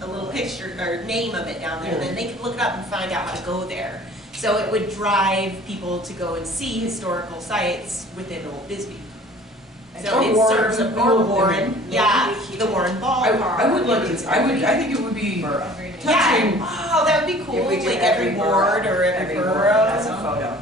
a little picture or name of it down there, then they could look it up and find out how to go there. So it would drive people to go and see historical sites within Old Bisbee. So Or it Warren, serves a Google Warren, yeah, the Warren ballpark. I would like to, I think it would be Yeah, touching, oh, that would be cool, If we do like every ward or every borough. As a photo.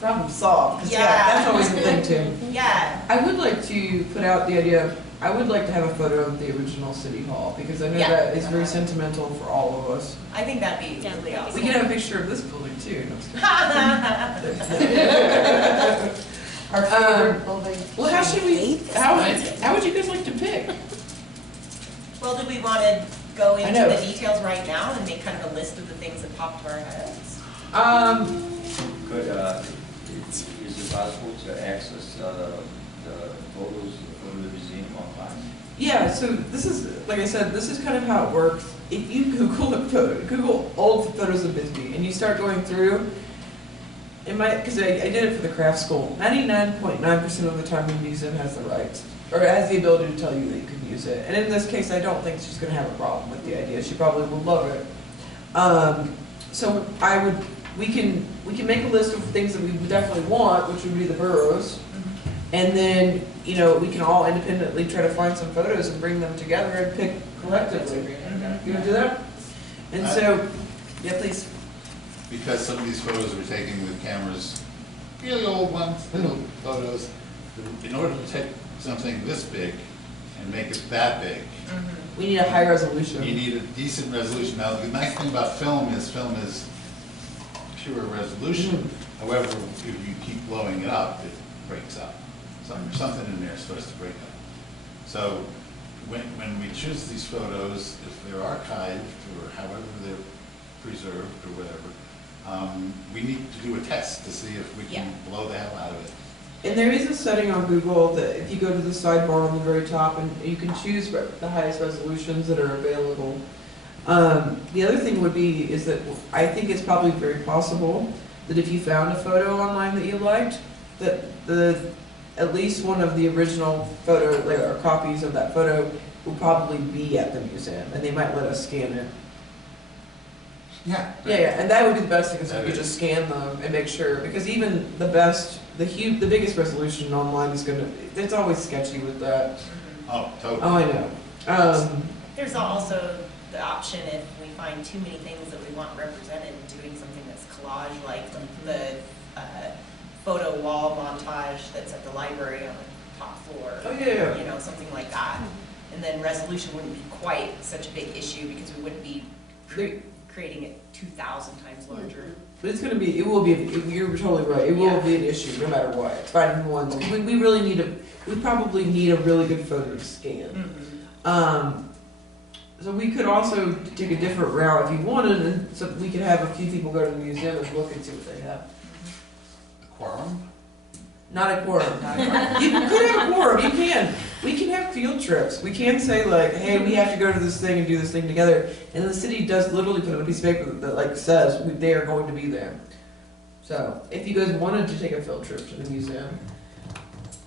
problem solved, because Yeah. that's always the thing too. Yeah, I would like to put out the idea, I would like to have a photo of the original city hall, because I know Yeah. that is very sentimental for all of us. I think that'd be Yeah. really awesome. We can have a picture of this building too. No, I'm just kidding. Our favorite building. Well, how would you guys like to pick? Well, do we want to go into know. the details right now and make kind of a list of the things that pop to our heads? Could, is it possible to access the photos from the museum online? Yeah, so this is, like I said, this is kind of how it works. If you Google old photos of Bisbee, and you start going through, because I did it for the craft school, 99.9% of the time the museum has the rights, or has the ability to tell you that you can use it. And in this case, I don't think she's going to have a problem with the idea. She probably will love it. So we can make a list of things that we would definitely want, which would be the boroughs. And then, you know, we can all independently try to find some photos and bring them together and pick collectively. You want to do that? And so, yeah, please. Because some of these photos were taken with cameras, really old ones, little photos. In order to take something this big and make it that big, We need a high resolution. you need a decent resolution. Now, the nice thing about film is pure resolution. However, if you keep blowing it up, it breaks up. Something in there starts to break up. So when we choose these photos, if they're archived or however they're preserved or whatever, we need to do a test to see if we can blow the hell out of it. And there is a setting on Google that if you go to the sidebar on the very top, and you can choose the highest resolutions that are available. The other thing would be is that I think it's probably very possible that if you found a photo online that you liked, that at least one of the original photo, or copies of that photo will probably be at the museum, and they might let us scan it. Yeah. Yeah, and that would be the best thing is if we could just scan them and make sure, because even the biggest resolution online is it's always sketchy with that. Oh, totally. Oh, I know. There's also the option if we find too many things that we want represented, doing something that's collage, like the photo wall montage that's at the library on the top floor. Oh, yeah. You know, something like that. And then resolution wouldn't be quite such a big issue because we wouldn't be creating it 2,000 times larger. But it's gonna be, it will be, you're totally right, it will be an issue no matter what, finding ones, we really need we probably need a really good photo to scan. So we could also take a different route if you wanted, and so we could have a few people go to the museum and look and see what they have. A quorum? Not a quorum. You could have a quorum, you can. We can have field trips. We can say like, hey, we have to go to this thing and do this thing together. And the city does literally put on a piece of paper that like says they are going to be there. So if you guys wanted to take a field trip to the museum,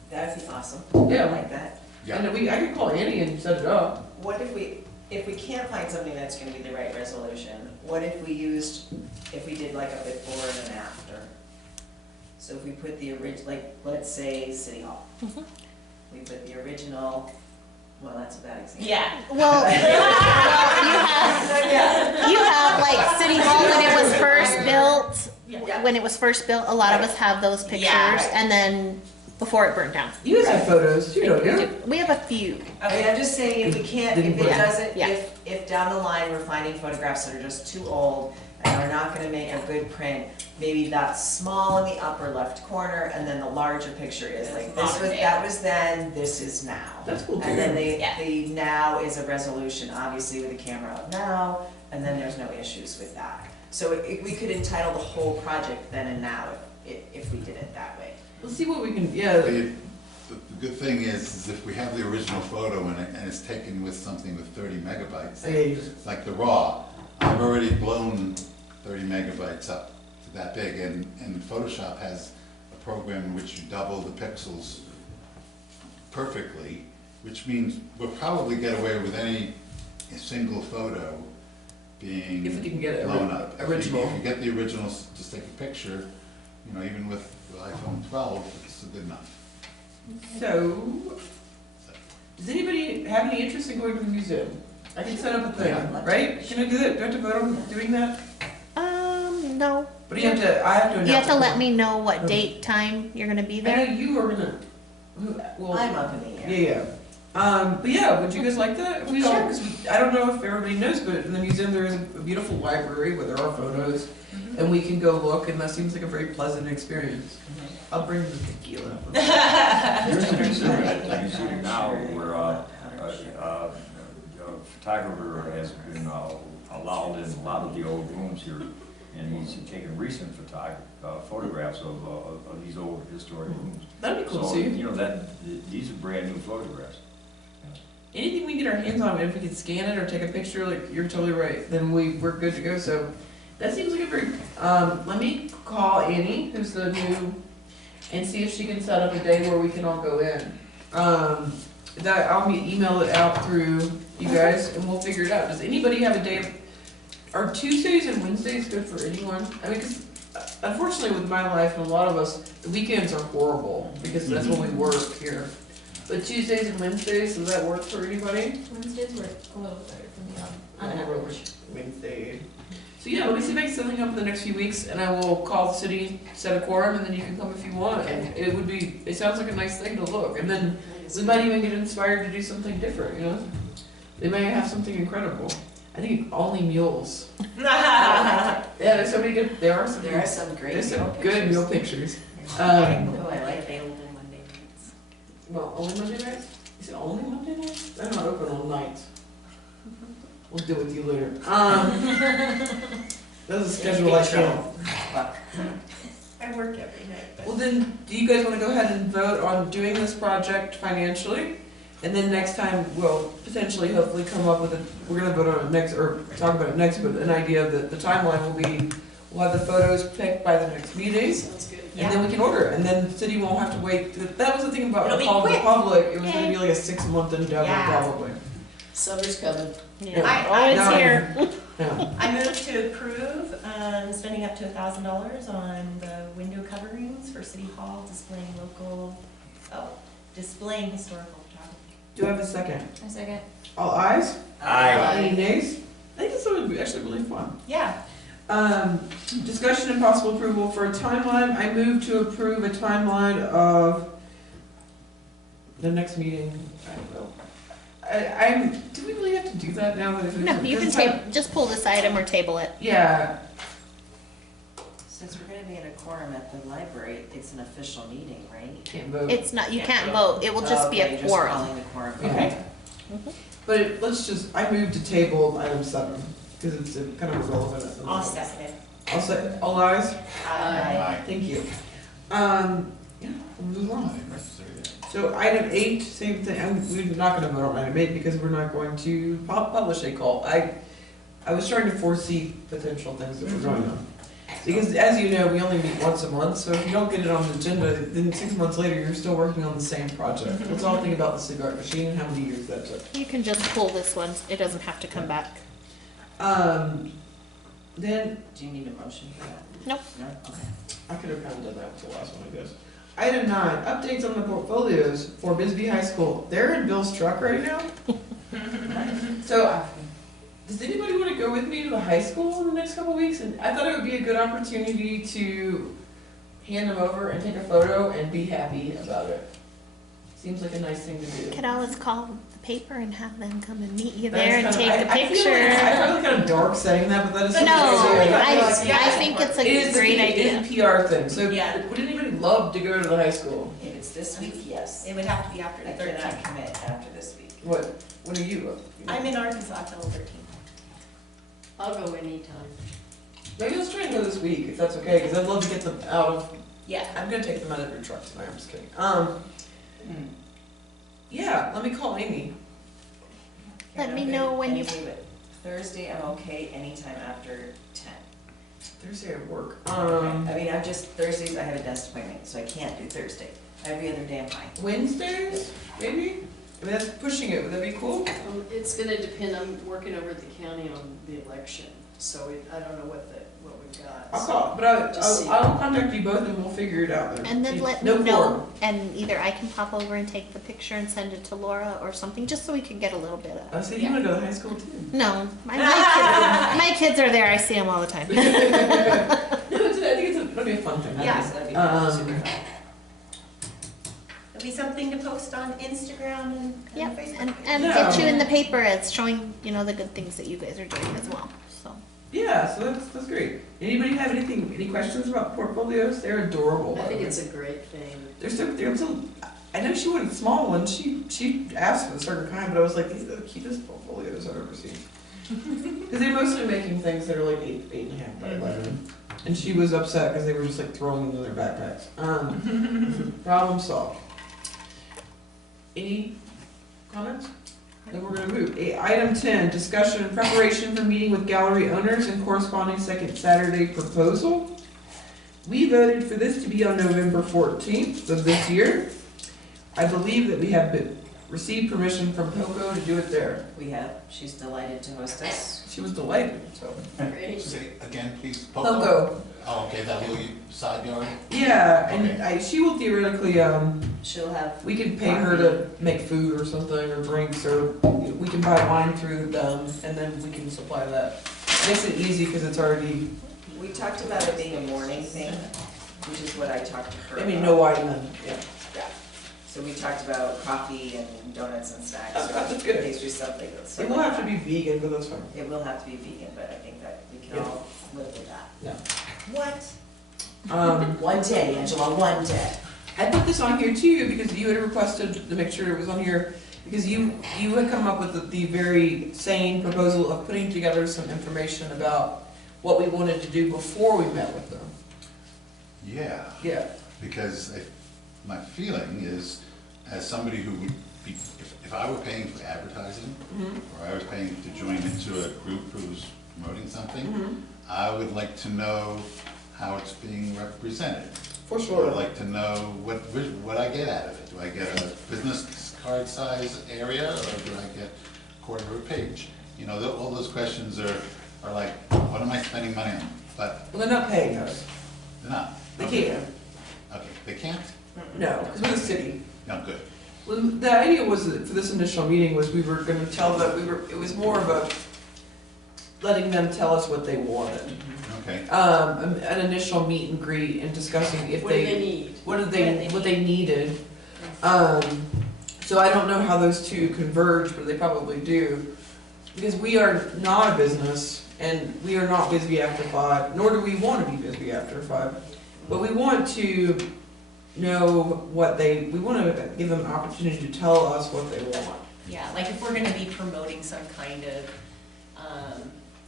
That'd be awesome. Yeah. I like that. Yeah. and I could call Annie and set it up. What if we can't find something that's gonna be the right resolution, what if we did like a before and an after? So if we put the like, let's say City Hall. Mhm. We put the original, well, that's a bad example. Yeah. Well, you have like City Hall when it was first built. Yeah. When it was first built, a lot of us have those pictures, Yeah. and then before it burnt down. You guys have photos, you don't you? We have a few. I mean, I'm just saying, if we can't, if it Yeah. doesn't, Yeah. if down the line we're finding photographs that are just too old and are not gonna make a good print, maybe that's small in the upper left corner, and then the larger picture is like, that was then, this is now. That's cool too. And then Yeah. the now is a resolution, obviously with a camera of now, and then there's no issues with that. So we could entitle the whole project then and now if we did it that way. Let's see what we can, yeah. The good thing is if we have the original photo and it's taken with something with 30 megabytes, Yeah, you just- like the RAW, I've already blown 30 megabytes up to that big, and Photoshop has a program in which you double the pixels perfectly, which means we'll probably get away with any single photo being If we can get it blown up. original. If you get the original, just take a picture, you know, even with the iPhone 12, it's good enough. So, does anybody have any interest in going to the museum? I can set up a thing, Yeah. right? Can I do that? Do I have to vote on doing that? No. But do you have to, I have to announce. You have to it. let me know what date, time you're gonna be I know there. you are gonna, well, I'm up in the air. yeah. But yeah, would you guys like that? We don't, because I don't know if everybody knows, but in the museum there is a beautiful library where there are photos, and we can go look, and that seems like a very pleasant experience. I'll bring the tequila. There's an exhibit that you see now where a photographer has been allowed in a lot of the old rooms here, and he's taken recent photographs of these old historic rooms. That'd be cool to So, see. you know, these are brand new photographs. Anything we get our hands on, if we can scan it or take a picture, like, you're totally right, then we're good to go, so. That seems like a very, let me call Annie, who's the new, and see if she can set up a day where we can all go in. I'll email it out through you guys, and we'll figure it out. Does anybody have a day, are Tuesdays and Wednesdays good for anyone? I mean, 'cause unfortunately with my life and a lot of us, the weekends are horrible, because that's when we work here. But Tuesdays and Wednesdays, does that work for anybody? Wednesdays were a little better for me on I never average. Wednesday. So yeah, let me see if I can set something up in the next few weeks, and I will call the city, set a quorum, and then you can come if you want. And it sounds like a nice thing to look, and then we might even get inspired to do something different, you know? They may have something incredible. I think only mules. Yeah, there's so many good, there are some great there's some mule good pictures. mule pictures. Oh, I like it. Well, only Monday nights? Is it only Monday nights? They're not open all night. We'll deal with you later. That's a schedule I can't. I work every night, but. Well then, do you guys wanna go ahead and vote on doing this project financially? And then next time, we'll potentially, hopefully come up with we're gonna vote on it next, or talk about it next, but an idea that the timeline will be, we'll have the photos picked by the next meeting. Sounds good. And then we can order it, and then the city won't have to wait. That was the thing about It'll the be call to the quick. public, it was gonna be like a 6-month endeavor Yeah. probably. Summer's coming. Yeah. I- No, Always here. Yeah. I move to approve, spending up to $1,000 on the window coverings for City Hall, displaying historical photography. Do I have a second? A second. All ayes? Aye. Any nays? I think this would be actually really fun. Yeah. Discussion and possible approval for a timeline. I move to approve a timeline of the next meeting. I don't know. Do we really have to do that now? That No, you can just pull this item or table it. Yeah. Since we're gonna be in a quorum at the library, it's an official meeting, right? Can't vote. It's not, you can't vote, it will just be Okay, a just quorum. calling the quorum. Okay. But let's just, I moved to table item 7, because it's kind of irrelevant at the I'll moment. second it. I'll say, all ayes? Aye. Thank you. Yeah, we'll move I on. think necessary, yeah. So item 8, same thing, we're not gonna vote on item 8 because we're not going to publish a call. I was trying to foresee potential things that were going on. Because as you know, we only meet once a month, so if you don't get it on the agenda, then 6 months later, you're still working on the same project. Let's all think about the cigar machine and how many years that took. You can just pull this one, it doesn't have to come back. Then, Do you need a motion for that? Nope. No? Okay. I could have kind of done that with the last one, I guess. Item 9, updates on the portfolios for Bisbee High School. They're in Bill's truck right now. So, does anybody want to go with me to the high school in the next couple weeks? And I thought it would be a good opportunity to hand them over and take a photo and be happy about it. Seems like a nice thing to do. Could always call the paper and have them come and meet you That is there and kind of- take a I feel like- picture. I feel like kind of dark saying that, but that is But something no, to do. I think it's It a is great It idea. is a PR thing. So, Yeah. would anybody love to go to the high school? If it's this week, yes. It would have to be after I the 13th. cannot commit after this week. What are you? I'm in Arkansas till the 13th. I'll go anytime. Maybe let's try and go this week, if that's okay, because I'd love to get them out of. Yeah. I'm gonna take them out of your truck tonight. I'm just kidding. Yeah. Let me call Amy. Let me know when you, Thursday, I'm okay anytime after 10. Thursday at work. I mean, I'm just, Thursdays I have a dentist appointment, so I can't do Thursday. Every other day I'm fine. Wednesdays, maybe. I mean, that's pushing it. Would that be cool? It's gonna depend, I'm working over at the county on the election, so I don't know what we've got. I'll call, but Just see. I'll contact you both and we'll figure it out then. and then let No me know, quorum. and either I can pop over and take the picture and send it to Laura or something, just so we can get a little bit of. I said you want to go to high school too. No, my kids are there, I see them all the time. No, I think it'll be a fun thing. Yeah. So that'd be super fun. It'll be something to post on Instagram and Yep, Facebook. and Yeah. get you in the paper, it's showing, the good things that you guys are doing as well, so. Yeah, so that's great. Anybody have any questions about portfolios? They're adorable. I by think the way. it's a great thing. They're so, I know she wanted small ones. She asked for a certain kind, but I was like, these are the cutest portfolios I've ever seen. Because they're mostly making things that are like 8.5 by 11. And she was upset because they were just like throwing them in their backpacks. Problem solved. Any comments? Then we're gonna move. Item 10, discussion and preparation for meeting with gallery owners and corresponding second Saturday proposal. We voted for this to be on November 14th of this year. I believe that we have received permission from Poco to do it there. We have, she's delighted to host us. She was delighted, so. Great. Say again, please. Poco. Oh, okay, that little side yard? Yeah, and Okay. she will theoretically, She'll have, we could pay her to make food or something, or drinks, or we can buy wine through them, and then we can supply that. Makes it easy because it's already, we talked about it being a morning thing, which is what I talked to her about. I mean, no wine then, yeah. Yeah. So we talked about coffee and donuts and snacks. That's good. Pastry, something. It will have to be vegan, but that's fine. It will have to be vegan, but I think that we can all live with that. Yeah. What? One day, Angela, one day. I put this on here too because you had requested to make sure it was on here, because you had come up with the very sane proposal of putting together some information about what we wanted to do before we met with them. Yeah. Yeah. Because my feeling is, as somebody who would be, if I were paying for advertising, or I was paying to join into a group who's promoting something, I would like to know how it's being represented. For I sure. would like to know what I get out of it. Do I get a business card size area, or do I get a quarter of a page? You know, all those questions are like, what am I spending money on? But Well, they're not paying us. they're not. They Okay. can't. Okay, they can't? No, because we're the city. No, good. Well, the idea was that for this initial meeting was we were going to tell that it was more of a letting them tell us what they wanted. Okay. An initial meet and greet and discussing if What do they need? what they needed. So I don't know how those two converge, but they probably do. because we are not a business, and we are not Bisbee after 5, nor do we want to be Bisbee after 5. But we want to know we want to give them an opportunity to tell us what they want. Yeah, like if we're gonna be promoting some kind of,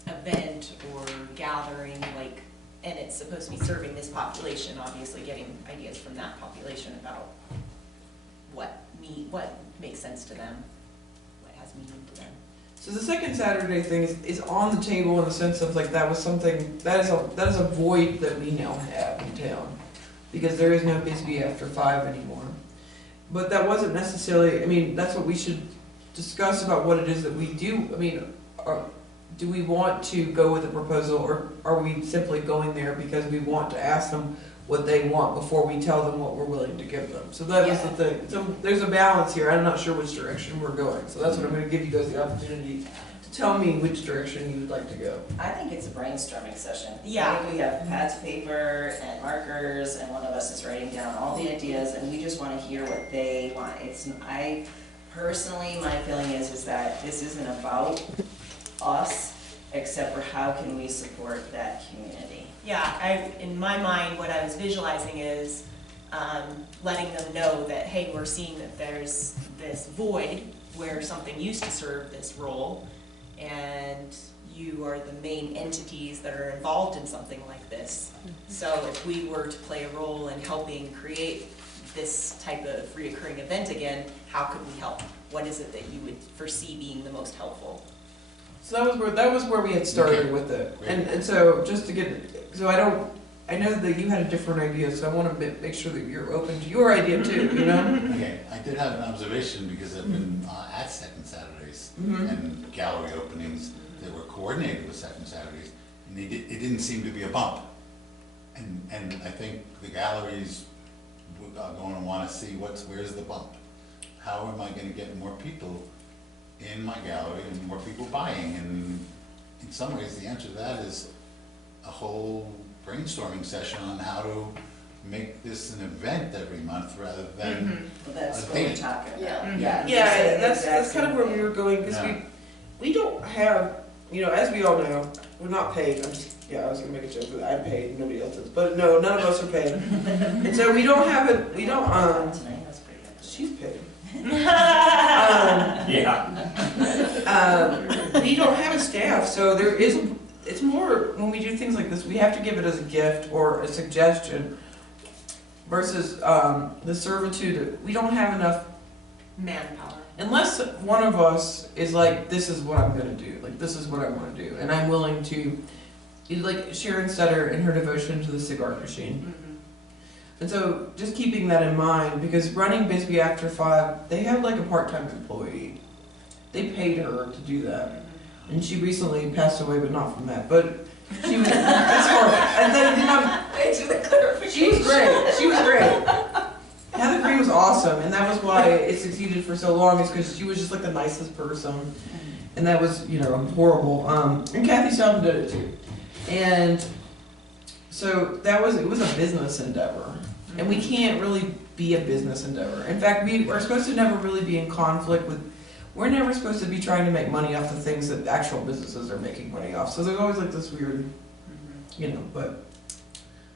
event or gathering, like, and it's supposed to be serving this population, obviously getting ideas from that population about what makes sense to them, what has meaning to them. So the second Saturday thing is on the table in the sense of like that was something, that is a void that we now have in town. Because there is no Bisbee after 5 anymore. But that wasn't necessarily, I mean, that's what we should discuss about what it is that we do. I mean, do we want to go with a proposal, or are we simply going there because we want to ask them what they want before we tell them what we're willing to give them? So that was the thing. So there's a balance here. I'm not sure which direction we're going. So that's what I'm going to give you guys the opportunity to tell me which direction you would like to go. I think it's a brainstorming session. Yeah. I think we have pads of paper and markers, and one of us is writing down all the ideas, and we just want to hear what they want. Personally, my feeling is that this isn't about us, except for how can we support that community. Yeah, in my mind, what I was visualizing is letting them know that, hey, we're seeing that there's this void where something used to serve this role, and you are the main entities that are involved in something like this. So if we were to play a role in helping create this type of reoccurring event again, how could we help? What is it that you would foresee being the most helpful? So that was where we had started with it. And so just to get, so I know that you had a different idea, so I want to make sure that you're open to your idea too, you know? Okay, I did have an observation because I've been at Second Saturdays and gallery openings that were coordinated with Second Saturdays, and it didn't seem to be a bump. And I think the galleries are going to want to see where's the bump? How am I going to get more people in my gallery and more people buying? And in some ways, the answer to that is a whole brainstorming session on how to make this an event every month rather than Well, that's a what we're date. talking about. Yeah. Yeah, that's kind of where we were going, because Yeah. we don't have, you know, as we all know, we're not paid. I was gonna make a joke that I'm paid, nobody else is, but no, none of us are paid. And so we don't have it, we don't, Tonight, that's pretty good. she's paid. Yeah. We don't have a staff, so it's more, when we do things like this, we have to give it as a gift or a suggestion versus the servitude. We don't have enough, Manpower. unless one of us is like, this is what I'm gonna do, like this is what I wanna do, and I'm willing to, like Sharon Sutter in her devotion to the cigar machine. And so just keeping that in mind, because running Bisbee after 5, they have like a part-time employee. They paid her to do that. And she recently passed away, but not from that. But she was, that's hard. And then, you know, Thanks for the clarification. she was great. She was great. Heather Green was awesome, and that was why it succeeded for so long, is because she was just like the nicest person. And that was, you know, horrible. And Kathy Sheldon did it too. And so it was a business endeavor. And we can't really be a business endeavor. In fact, we are supposed to never really be in conflict with, we're never supposed to be trying to make money off the things that actual businesses are making money off. So there's always like this weird, you know, but.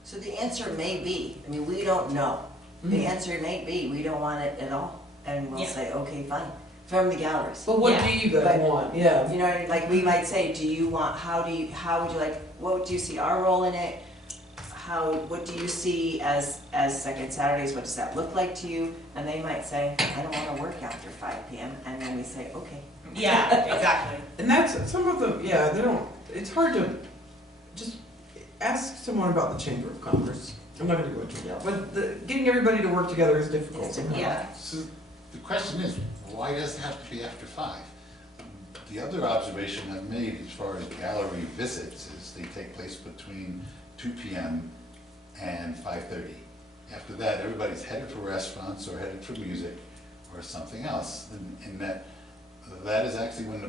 So the answer may be, I mean, we don't know. The answer may be, we don't want it at all. And we'll say, okay, fine, from the galleries. But what Yeah. do you guys But- want? Yeah. You know, like we might say, do you want, how would you like, what do you see our role in it? What do you see as Second Saturdays, what does that look like to you? And they might say, I don't wanna work after 5 p.m. And then we say, okay. Yeah, exactly. And that's, some of them, yeah, they don't, it's hard to just ask someone about the Chamber of Commerce. I'm not gonna go into it now, but getting everybody to work together is difficult sometimes. Yeah. So the question is, why does it have to be after 5? The other observation I've made as far as gallery visits is they take place between 2 p.m. and 5:30. After that, everybody's headed for restaurants or headed for music or something else. And that is actually when the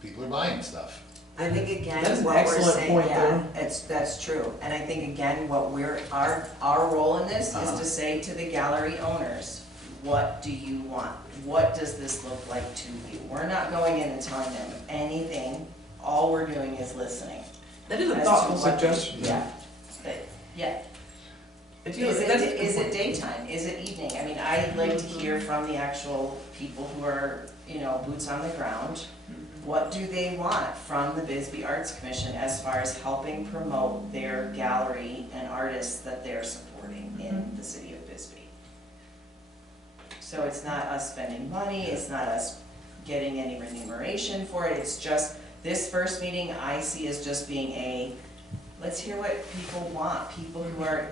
people are buying stuff. I think again, That's an what we're excellent saying, point yeah, that's true. And I think again, what our role in this is to say to the gallery owners, what do you want? what does this look like to you? We're not going in and telling them anything, all we're doing is listening. That is a as to thoughtful what- suggestion. Yeah, yeah. Is it daytime? Is it evening? I mean, I'd like to hear from the actual people who are, boots on the ground. What do they want from the Bisbee Arts Commission as far as helping promote their gallery and artists that they're supporting in the city of Bisbee? So it's not us spending money, it's not us getting any remuneration for it, it's just, this first meeting I see as just being let's hear what people want, people who are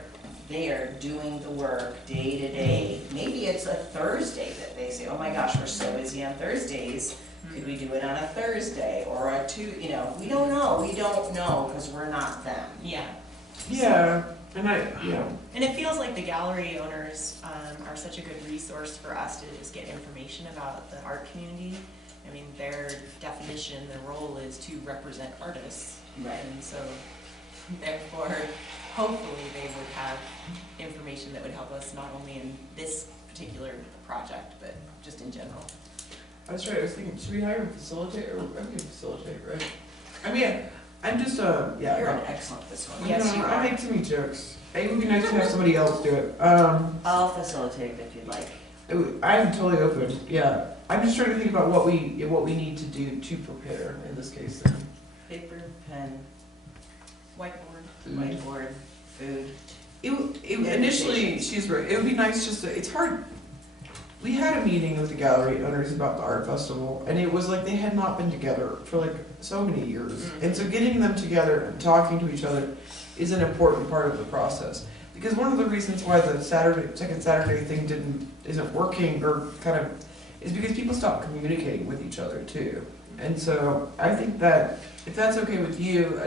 there doing the work day to day. Maybe it's a Thursday that they say, oh my gosh, we're so busy on Thursdays, could we do it on a Thursday or a we don't know, because we're not them. Yeah. Yeah, and And it feels like the gallery owners are such a good resource for us to just get information about the art community. I mean, their definition, their role is to represent artists. Right. And so, therefore, hopefully they would have information that would help us not only in this particular project, but just in general. that's right. I was thinking, should we hire a facilitator? I mean, facilitate, right? I mean, I'm just yeah. You're an excellent facilitator. Yes, you I are. make too many jokes. It would be nice to have somebody else do it. I'll facilitate if you'd like. I'm totally open. Yeah, I'm just trying to think about what we need to do to prepare in this case. Then. Paper, pen, Whiteboard. whiteboard, food. Initially, she's right. It would be nice just to. It's hard. We had a meeting with the gallery owners about the art festival, and it was like they had not been together for like so many years. And so getting them together and talking to each other is an important part of the process. Because one of the reasons why the second Saturday thing isn't working or kind of is because people stopped communicating with each other too. And so I think that if that's okay with you,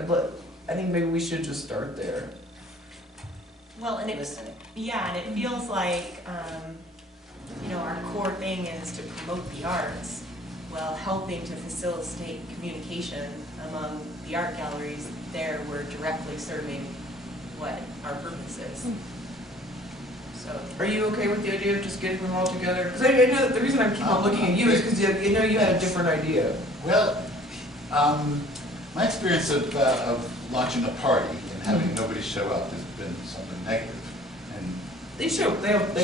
I think maybe we should just start there. Well, and Listening. and it feels like, our core thing is to promote the arts, while helping to facilitate communication among the art galleries. There, we're directly serving what our purpose is. So, Are you okay with the idea of just getting them all together? Because I know that the reason I keep on looking at you is because you had a different idea. Well, my experience of launching a party and having nobody show up has been something negative. And They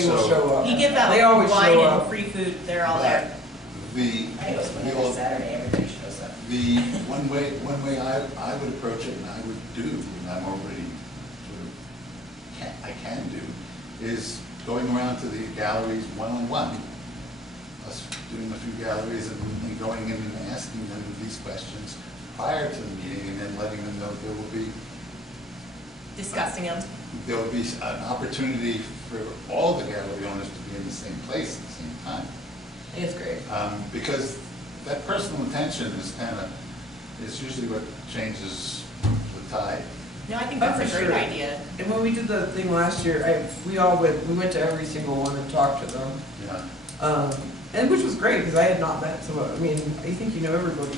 will So- show up. you give out They always wine show and up. free food, they're all there. the, I think it was the whenever old- Saturday, everybody shows up. the one way I would approach it and I would do, and I'm already I can do, is going around to the galleries one-on-one, us doing a few galleries and going in and asking them these questions prior to the meeting, and then letting them know there will be Discussing them. an opportunity for all the gallery owners to be in the same place at the same time. I think it's great. Because that personal attention is usually what changes the tide. No, I think Oh, that's a for great sure. idea. And when we did the thing last year, we went to every single one and talked to them. Yeah. And which was great because I had not met some of, I mean, I think you know everybody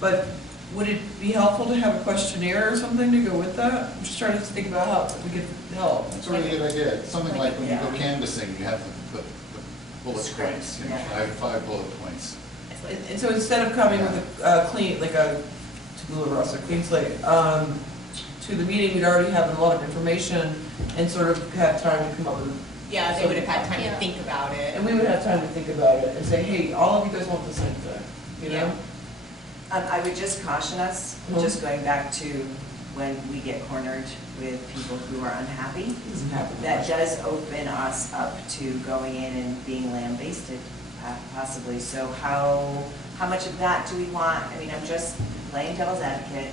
but would it be helpful to have a questionnaire or something to go with that? I'm just trying to think about how we could help. That's a really good idea. It's something like when you go Yeah. canvassing, you have the bullet points, Yeah. five bullet points. And so instead of coming with a clean, like a tabula rasa, clean slate, to the meeting, we'd already have a lot of information and sort of have time to come up with, Yeah, they would have had time to Yeah. think about it. and we would have time to think about it and say, hey, all of you guys want the same thing, you know? I would just caution us, just going back to when we get cornered with people who are unhappy, Doesn't happen. that does open us up to going in and being lambasted, possibly. So how much of that do we want? I mean, I'm just playing devil's advocate.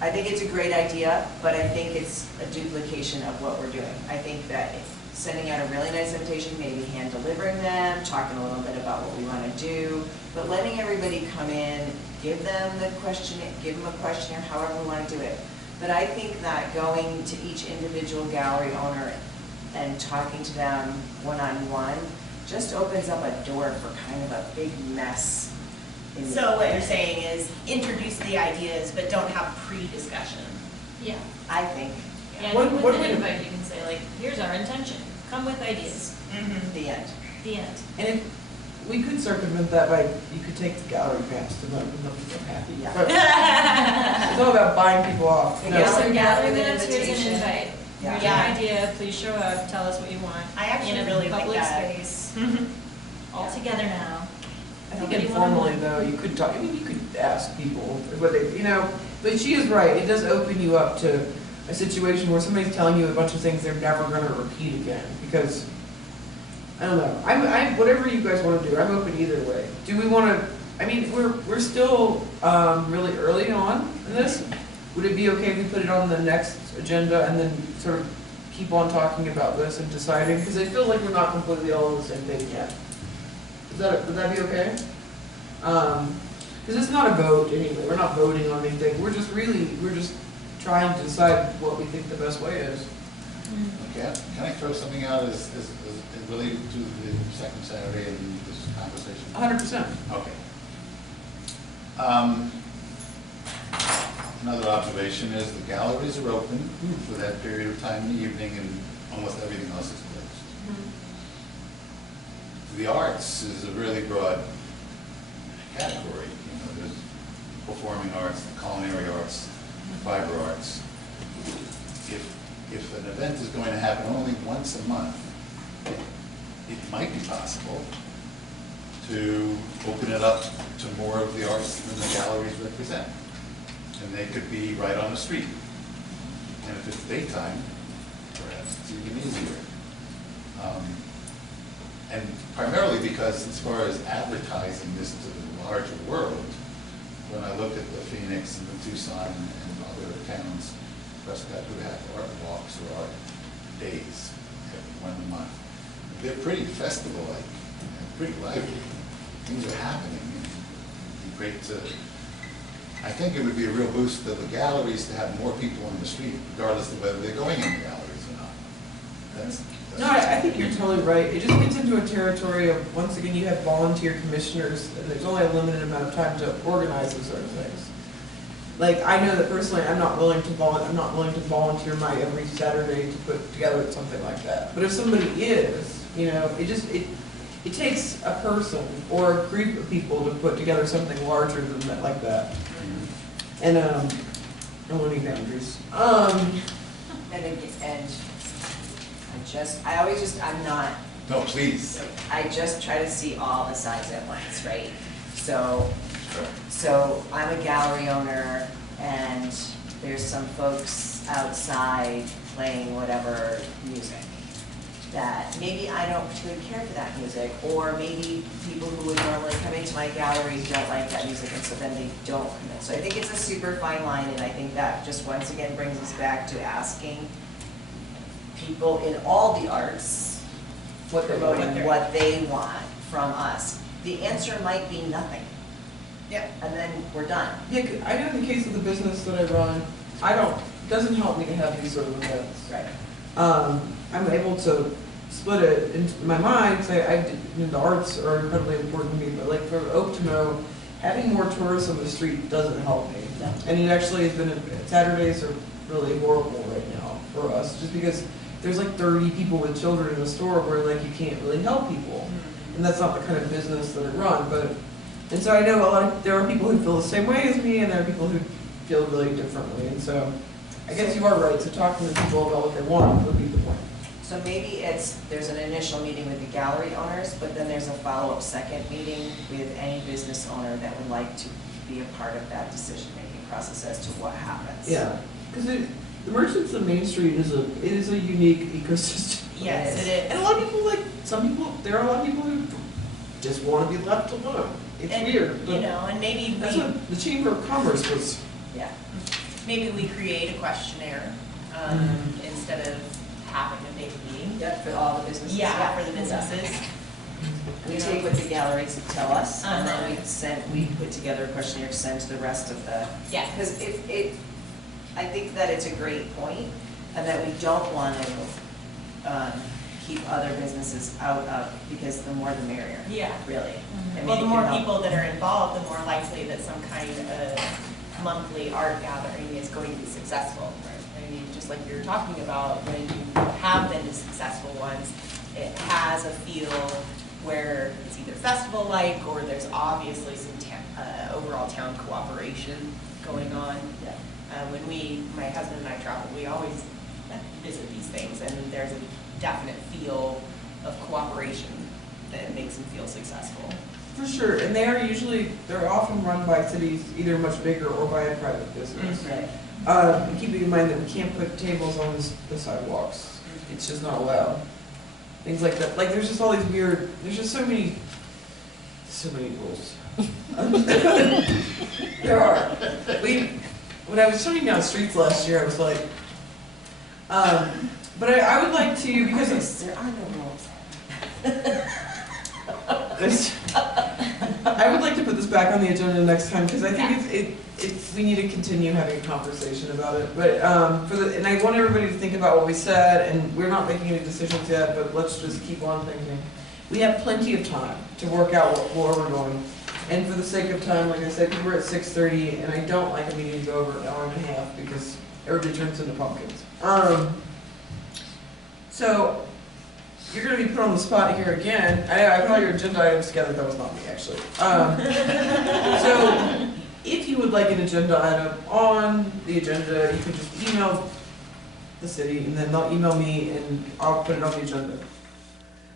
I think it's a great idea, but I think it's a duplication of what we're doing. I think that sending out a really nice invitation, maybe hand delivering them, talking a little bit about what we want to do, but letting everybody come in, give them a questionnaire, however we want to do it. But I think that going to each individual gallery owner and talking to them one-on-one just opens up a door for kind of a big mess. So what you're saying is introduce the ideas, but don't have pre-discussion. Yeah. I think, Yeah, What- I think what with do an we- invite, you can say like, here's our intention, come with ideas. Mm-hmm. the end. The end. And if, we could circumvent that by, you could take the gallery pass to them and they'll be so happy. Yeah. But it's all about buying people off. The No. Here's gallery a gallery with an minutes, here's an invitation. invite. Yeah. Here's your idea, please show up, tell us what you want. I actually In a really like public that. space. All together now. I think Nobody wanna informally know. though, you could talk, I mean, you could ask people what they, you know, but she is right, it does open you up to a situation where somebody's telling you a bunch of things they're never gonna repeat again, because, I don't know, whatever you guys wanna do, I'm open either way. Do we wanna, I mean, we're still, really early on in this. Would it be okay if we put it on the next agenda and then sort of keep on talking about this and deciding? Because I feel like we're not completely all on the same page yet. Would that be okay? Because it's not a vote anyway, we're not voting on anything, we're just trying to decide what we think the best way is. Okay, can I throw something out as related to the second Saturday in this conversation? 100%. Okay. Another observation is the galleries are open for that period of time in the evening and almost everything else is closed. The arts is a really broad category. You know, there's performing arts, the culinary arts, fiber arts. If an event is going to happen only once a month, it might be possible to open it up to more of the arts than the galleries represent. And they could be right on the street. And if it's daytime, perhaps it's even easier. And primarily because as far as advertising this to the larger world, when I look at the Phoenix and the Tucson and other towns, Prescott, who have art walks or art days every 1 month, they're pretty festival-like, and pretty lively. Things are happening. It'd be great to, I think it would be a real boost to the galleries to have more people on the street, regardless of whether they're going in the galleries or not. That's No, I think you're totally right. It just gets into a territory of, once again, you have volunteer commissioners, and there's only a limited amount of time to organize those sort of things. Like, I know that personally, I'm not willing to volunteer my every Saturday to put together something like that. But if somebody is, you know, it takes a person or a group of people to put together something larger than that, like that. And, I don't want any boundaries. No, please. I just try to see all the sides at once, right? So I'm a gallery owner and there's some folks outside playing whatever music that maybe I don't particularly care for that music, or maybe people who would normally come into my gallery don't like that music and so then they don't come in. So I think it's a super fine line, and I think that just once again brings us back to asking people in all the arts promoting what they want from us. The answer might be nothing. Yep. And then we're done. Yeah, 'cause I know in the case of the business that I run, it doesn't help me to have these sort of events. Right. I'm able to split it into my mind, say, the arts are incredibly important to me, but like for Oaktomo, having more tourists on the street doesn't help me. No. And it actually has been, Saturdays are really horrible right now for us, just because there's like 30 people with children in the store where like you can't really help people. And that's not the kind of business that I run, and so I know there are people who feel the same way as me, and there are people who feel really differently, and so I guess you are right, so talking to people about what they want would be the point. So maybe there's an initial meeting with the gallery owners, but then there's a follow-up second meeting with any business owner that would like to be a part of that decision-making process as to what happens. Yeah, because the Merchants of Main Street is a unique ecosystem. Yes, it is. And a lot of people, there are a lot of people who just want to be left alone. It's weird, but You know, and maybe that's what the Chamber of Commerce was. Yeah. maybe we create a questionnaire, instead of having a big meeting. Yep, for all the businesses. Yeah, for the businesses. We take what the galleries tell us, and then Uh-huh. we put together a questionnaire to send to the rest of the, Yeah. because I think that it's a great point, and that we don't want to keep other businesses out of, because the more the merrier. Yeah. Really. I mean, Well, the it more can help. people that are involved, the more likely that some kind of monthly art gathering is going to be successful. I mean, just like you were talking about, when you have been to successful ones, it has a feel where it's either festival-like or there's obviously some overall town cooperation going on. Yeah. When my husband and I travel, we always visit these things, and there's a definite feel of cooperation that makes them feel successful. For sure, and they're often run by cities, either much bigger or by a private business. Right. Keeping in mind that we can't put tables on the sidewalks. It's just not allowed. Things like that. Like, there's just all these weird, there's just so many rules. There are. When I was shutting down streets last year, I was like, but I would like to, because it's, There are no rules. I would like to put this back on the agenda next time, because I think we need to continue having a conversation about it. But, and I want everybody to think about what we said, and we're not making any decisions yet, but let's just keep on thinking. We have plenty of time to work out where we're going. And for the sake of time, like I said, we're at 6:30, and I don't like a meeting to go over an hour and a half, because everybody turns into pumpkins. So, you're going to be put on the spot here again. I put all your agenda items together. That was not me, actually. So, if you would like an agenda item on the agenda, you can just email the city, and then they'll email me, and I'll put it on the agenda.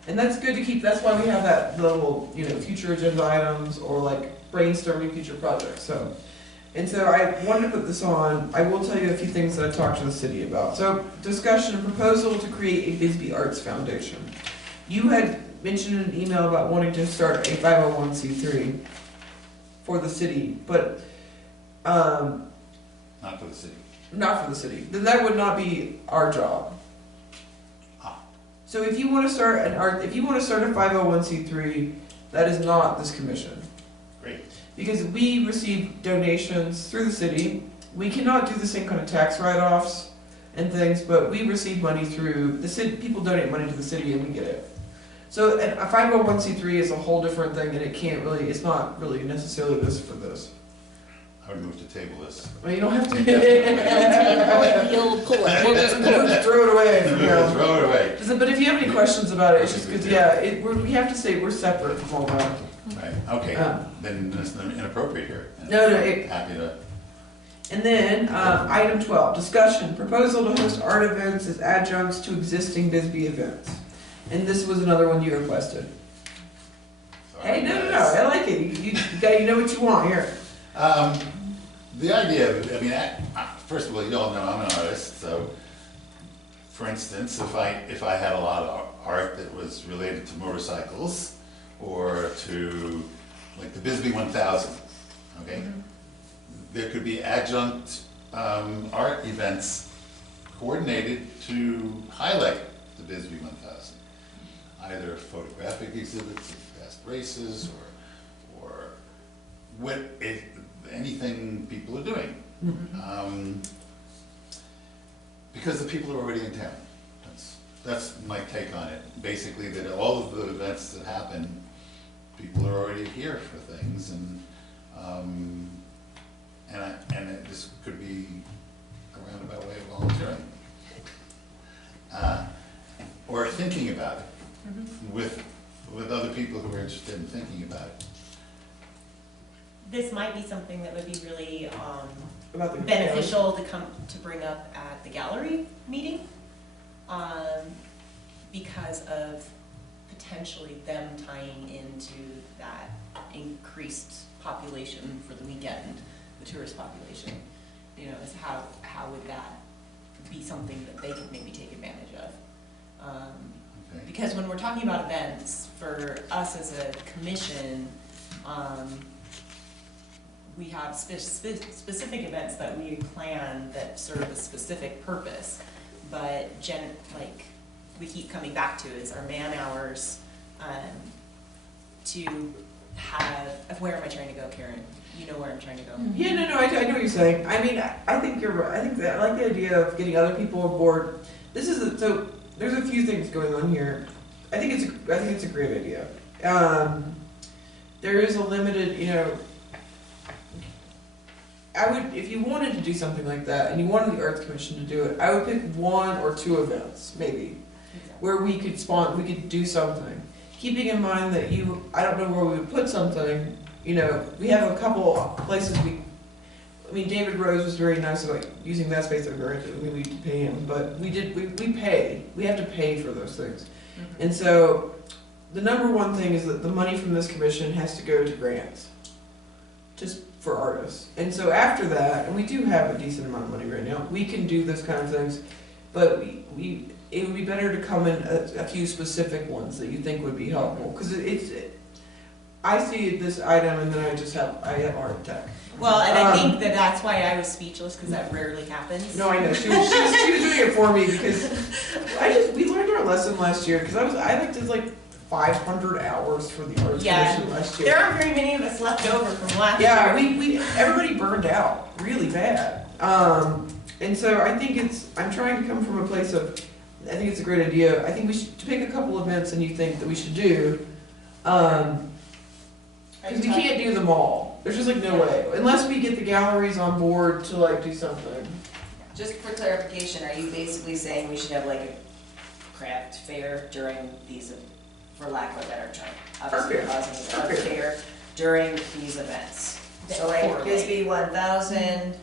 And that's good to keep. That's why we have that little, future agenda items, or like brainstorming future projects. So, I wanted to put this on. I will tell you a few things that I talked to the city about. So, discussion and proposal to create a Bisbee Arts Foundation. You had mentioned in an email about wanting to start a 501c3 for the city, but Not for the city. not for the city. Then that would not be our job. So if you want to start a 501c3, that is not this commission. Great. Because we receive donations through the city. We cannot do the same kind of tax write-offs and things, but we receive money through the city. People donate money to the city, and we get it. So a 501c3 is a whole different thing, and it's not really necessarily this for this. I would move to table this. Well, you don't have to. You'll pull it, we'll just pull it. Throw it away. from here. Throw it away. But if you have any questions about it, it's just because, we have to say we're separate from all that. Right, okay, then it's inappropriate here. No, Happy to. And then, item 12, discussion, proposal to host art events as adjuncts to existing Bisbee events. And this was another one you requested. Sorry, Hey, no, guys. I like it. You know what you want here. The idea, first of all, you all know I'm an artist, so for instance, if I had a lot of art that was related to motorcycles or to like the Bisbee 1000, okay? Mm-hmm. There could be adjunct art events coordinated to highlight the Bisbee 1000. Either photographic exhibits of past races or anything people are doing. Because the people are already in town. That's my take on it. Basically, that all of the events that happen, people are already here for things, and this could be a roundabout way of volunteering. Or thinking about it with other people who are interested in thinking about it. This might be something that would be really About the beneficial to bring up at the gallery meeting, because of potentially them tying into that increased population for the weekend, the tourist population. Is how would that be something that they could maybe take advantage of? Okay. Because when we're talking about events, for us as a commission, we have specific events that we plan that serve a specific purpose, but we keep coming back to is our man hours to have. Where am I trying to go, Karen? You know where I'm trying to go. Yeah, no, I know what you're saying. I mean, I think you're right. I think that I like the idea of getting other people on board. So there's a few things going on here. I think it's a great idea. There is a limited, if you wanted to do something like that and you wanted the Arts Commission to do it, I would pick 1 or 2 events, maybe, where we could do something. keeping in mind that I don't know where we would put something, you know, we have a couple places I mean, David Rose was very nice about using that space that we're granted, we pay him, but we have to pay for those things. And so, the number one thing is that the money from this commission has to go to grants, just for artists. And so after that, and we do have a decent amount of money right now, we can do those kind of things, but it would be better to come in a few specific ones that you think would be helpful, because I see this item and then I have art tech. Well, and I think that's why I was speechless, because that rarely happens. No, I know, she was doing it for me, because we learned our lesson last year, because I did like 500 hours for the arts commission last year. There aren't very many of us left over from last year. Yeah, everybody burned out really bad. And so I think I'm trying to come from a place of, I think it's a great idea. I think we should pick a couple events and you think that we should do. Because we can't do them all. There's just like no way, unless we get the galleries on board to like do something. Just for clarification, are you basically saying we should have like a craft fair during these, for lack of a better term? Art fair during these events. So like Bisbee 1000,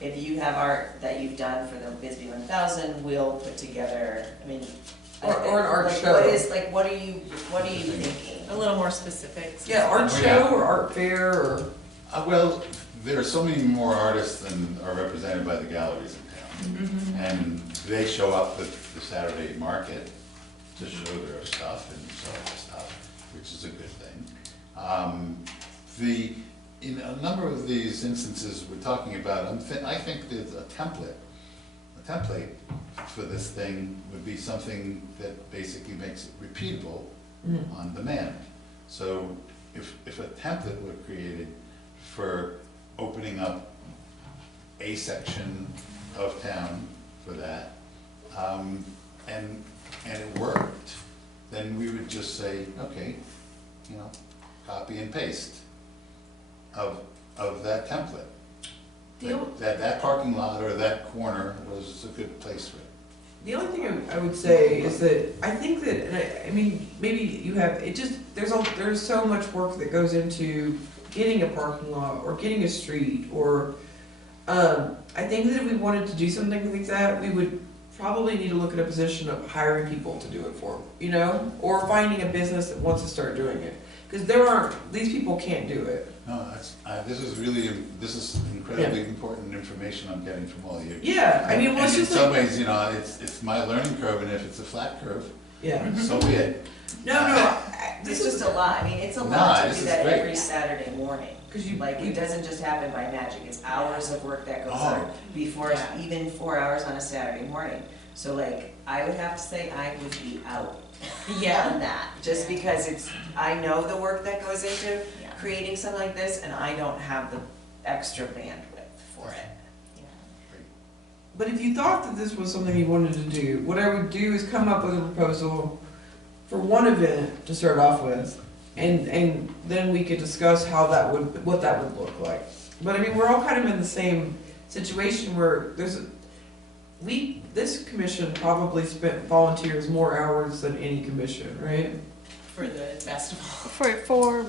if you have art that you've done for the Bisbee 1000, we'll put together, I mean. Or an art like show. What are you thinking? A little more specific. Yeah, art show or art fair or. Well, there are so many more artists than are represented by the galleries in town. And they show up at the Saturday market to show their stuff and sell their stuff, which is a good thing. In a number of these instances we're talking about, I think that a template for this thing would be something that basically makes it repeatable on demand. So if a template were created for opening up a section of town for that, and it worked, then we would just say, okay, you know, copy and paste of that template. That parking lot or that corner was a good place for it. The only thing I would say is that I think that, and I mean, maybe you have, there's so much work that goes into getting a parking lot or getting a street or, I think that if we wanted to do something like that, we would probably need to look at a position of hiring people to do it for, you know, or finding a business that wants to start doing it. Because these people can't do it. No, this is incredibly important information I'm getting from all of you. Yeah, I mean, well, it's and just in some like, ways, you know, it's my learning curve, and if it's a flat curve, yeah. so be it. No, It's just a lot, I mean, it's a No, lot to this do is that great. every Saturday morning. because It doesn't just happen by magic, it's hours of work that goes Oh. on before, even 4 hours on a Saturday morning. So like, I would have to say I would be out on that, just because I know the work that goes into creating something like this, and I don't have the extra bandwidth for it. But if you thought that this was something you wanted to do, what I would do is come up with a proposal for one event to start off with, and then we could discuss what that would look like. But I mean, we're all kind of in the same situation where this commission probably spent volunteers more hours than any commission, right? For the festival. For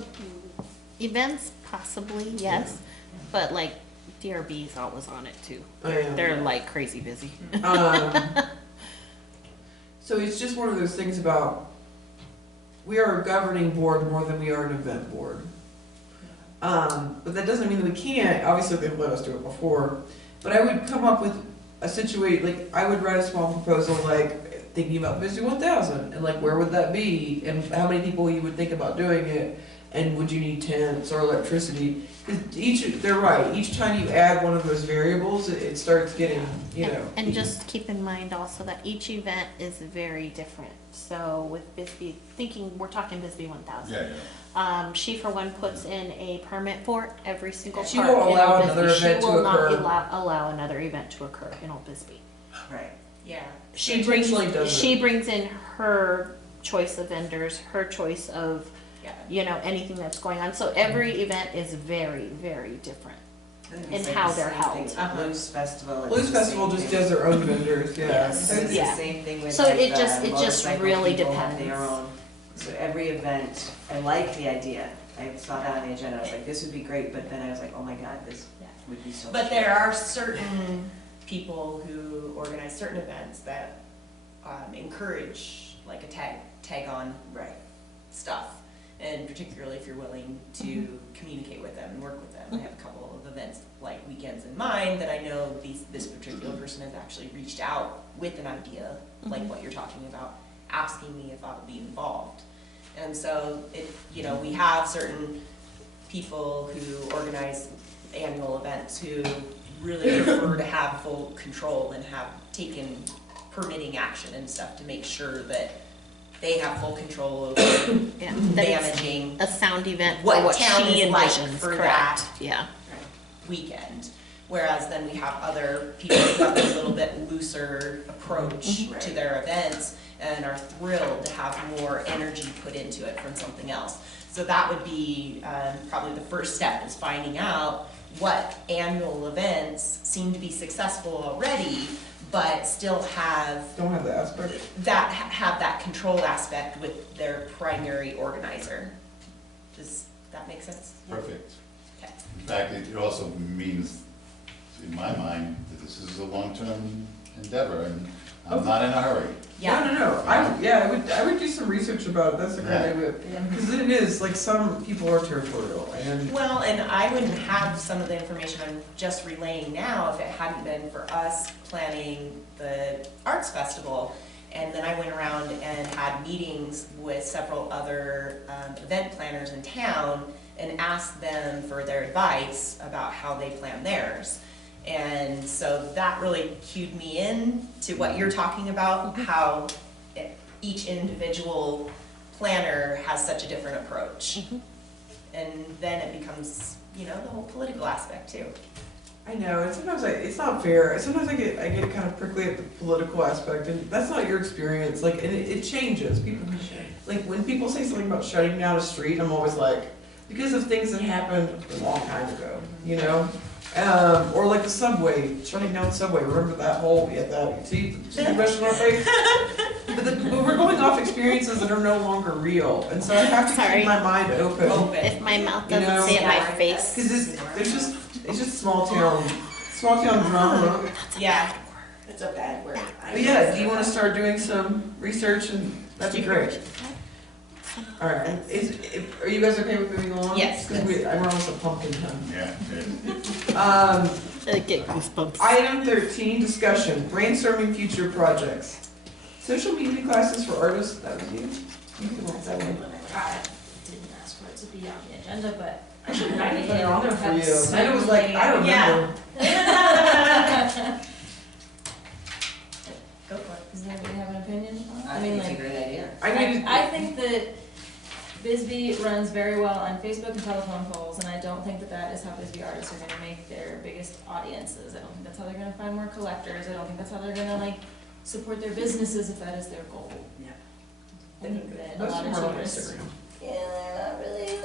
events, possibly, yes, but like DRB's always on it too. They're like crazy busy. So it's just one of those things about, we are a governing board more than we are an event board. But that doesn't mean that we can't, obviously they've let us do it before, but I would come up with a situation, like I would write a small proposal like thinking about Bisbee 1000 and like where would that be and how many people you would think about doing it and would you need tents or electricity, because they're right, each time you add one of those variables it starts getting, you know. And just keep in mind also that each event is very different. So with Bisbee, we're talking Bisbee 1000. Yeah. She for one puts in a permit for every single She part won't in allow Old another Bisbee. event to She will not occur. allow another event to occur in Old Bisbee. Right. Yeah. She intentionally does it. She brings in her choice of vendors, her choice of, anything that's going on. So every event is very, very different. And how they're held. Blues Festival. Blues Festival just does their own vendors, yeah. Yes. So it's Yeah. the same thing with So like, it just motorcycle really people have depends. their own So every event, I like the idea. I saw that on the agenda, I was like, this would be great, but then I was like, oh my God, this Yeah. would be so much. But there are certain people who organize certain events that encourage like a tag on Right. stuff. And particularly if you're willing to communicate with them and work with them. I have a couple of events like weekends in mind that I know this particular person has actually reached out with an idea, like what you're talking about, asking me if I would be involved. And so we have certain people who organize annual events who really prefer to have full control and have taken permitting action and stuff to make sure that they have full control over Yeah, that it's managing a sound event for what what town she is like envisions, for correct? that. Yeah. weekend. Whereas then we have other people who have a little bit looser approach to their events and are thrilled to have more energy put into it from something else. So that would be probably the first step, is finding out what annual events seem to be successful already, but still have Don't have the aspect. have that control aspect with their primary organizer. Does that make sense? Perfect. Okay. In fact, it also means, in my mind, that this is a long-term endeavor, and I'm not in a hurry. No. I would do some research about it. That's a great idea. Because it is, like, some people are territorial and. Well, and I wouldn't have some of the information I'm just relaying now if it hadn't been for us planning the arts festival. And then I went around and had meetings with several other event planners in town and asked them for their advice about how they plan theirs. And so that really cued me in to what you're talking about, how each individual planner has such a different approach. And then it becomes, the whole political aspect too. I know, and sometimes it's not fair. Sometimes I get kind of prickly at the political aspect, and that's not your experience. Like, and it changes. People, like, when people say something about shutting down a street, I'm always like, because of things that happened a long time ago, or like the subway, shutting down the subway. Remember that whole, see the question on our face? But we're going off experiences that are no longer real, and so I have to Sorry. keep my mind open. If my mouth doesn't say it, my face. Because it's just small town drama. Yeah. It's a bad word. But yeah, do you want to start doing some research, and that'd be great. All right, are you guys okay with moving along? Yes. Because we're almost at pumpkin time. Yeah, good. I get goosebumps. Item 13, discussion, brainstorming future projects. Social media classes for artists, that was you? You can walk that way. I didn't ask for it to be on the agenda, but I should have put it on there for you. And it was like, I remember. Yeah. Go for it. Does anybody have an opinion on it? I think it's a great idea. I think that Bisbee runs very well on Facebook and telephone polls, and I don't think that that is how Bisbee artists are gonna make their biggest audiences. I don't think that's how they're gonna find more collectors. I don't think that's how they're gonna support their businesses if that is their goal. Yeah. I think that a Most lot of of them are on tourists. Instagram. Yeah, they're not really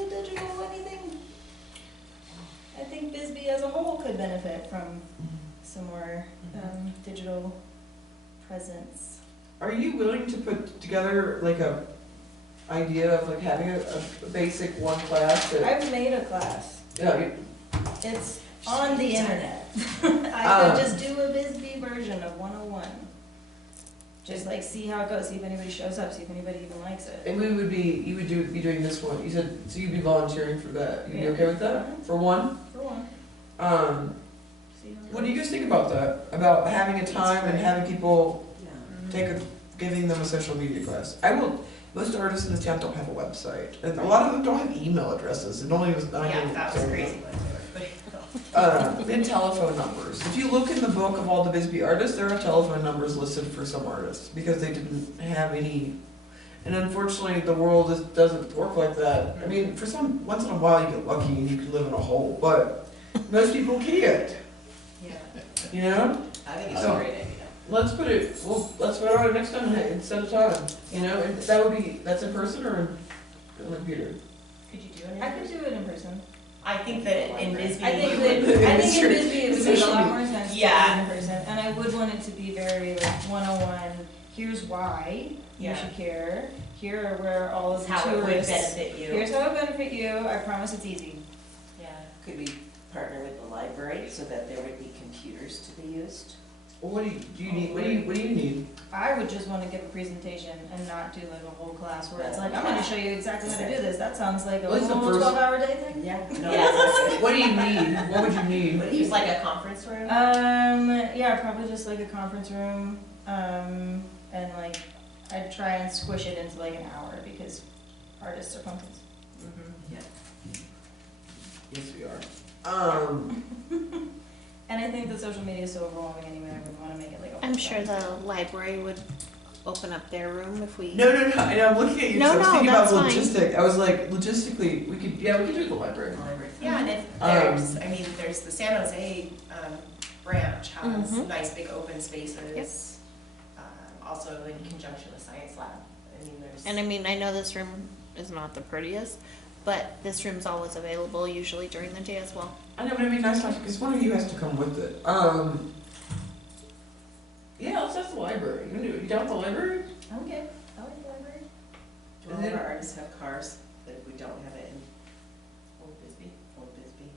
on the digital anything. I think Bisbee as a whole could benefit from some more digital presence. Are you willing to put together like a idea of like having a basic one class that, I've made a class. yeah, It's on the internet. I could just do a Bisbee version of 101. Just see how it goes, see if anybody shows up, see if anybody even likes it. and you would be doing this one, you said, so you'd be volunteering for that, you'd be okay with that, for one? For one. Um, See how it what do you goes. guys think about that, about having a time and having people Yeah. giving them a social media class? Most artists in this town don't have a website, and a lot of them don't have email addresses, and don't even. Yeah, that was crazy. And telephone numbers. If you look in the book of all the Bisbee artists, there are telephone numbers listed for some artists, because they didn't have any, and unfortunately, the world doesn't work like that. I mean, for once in a while you get lucky and you can live in a hole, but most people can't, Yeah. I think it's a So- great idea. Let's put it on it next time and set a time, and that's in person or on the computer? Could you do it? I could do it in person. I think that in Bisbee. I think in Bisbee it would make a lot more sense to do Yeah. it in person, and I would want it to be very 101, here's why you Yeah. should care, here are where all of the How it would tourists. benefit you. Here's how it would benefit you, I promise it's easy. Yeah. Could we partner with the library so that there would be computers to be used? Well, what do you need? What do you need? I would just wanna give a presentation and not do like a whole class where it's like, I'm gonna show you exactly how to do this, that sounds like a What's the whole first- 12-hour day thing. Yeah. No, Yeah. that's What do you need? What would you need? Use like a conference room? Yeah, probably just like a conference room, and like, I'd try and squish it into like an hour because artists are pumpkins. Yes, we are. And I think that social media is so overwhelming anyway, I wouldn't wanna make it like a whole I'm sure thing, the so. library would open up their room if we. No. And I'm looking at you. No, so I was no, thinking about that's fine. logistic. I was like, logistically, we could do it at the library. Yeah, and if there's, I mean, there's the San Jose, branch has Mhm. nice big open spaces. Also in conjunction with Science Lab, I mean, there's. And I mean, I know this room is not the prettiest, but this room's always available usually during the day as well. I know, but it'd be nice because one of you has to come with it. Yeah, let's ask the library. You down with the library? Okay, I like the library. Do all of our artists have cars that we don't have it in Old Bisbee? Old Bisbee?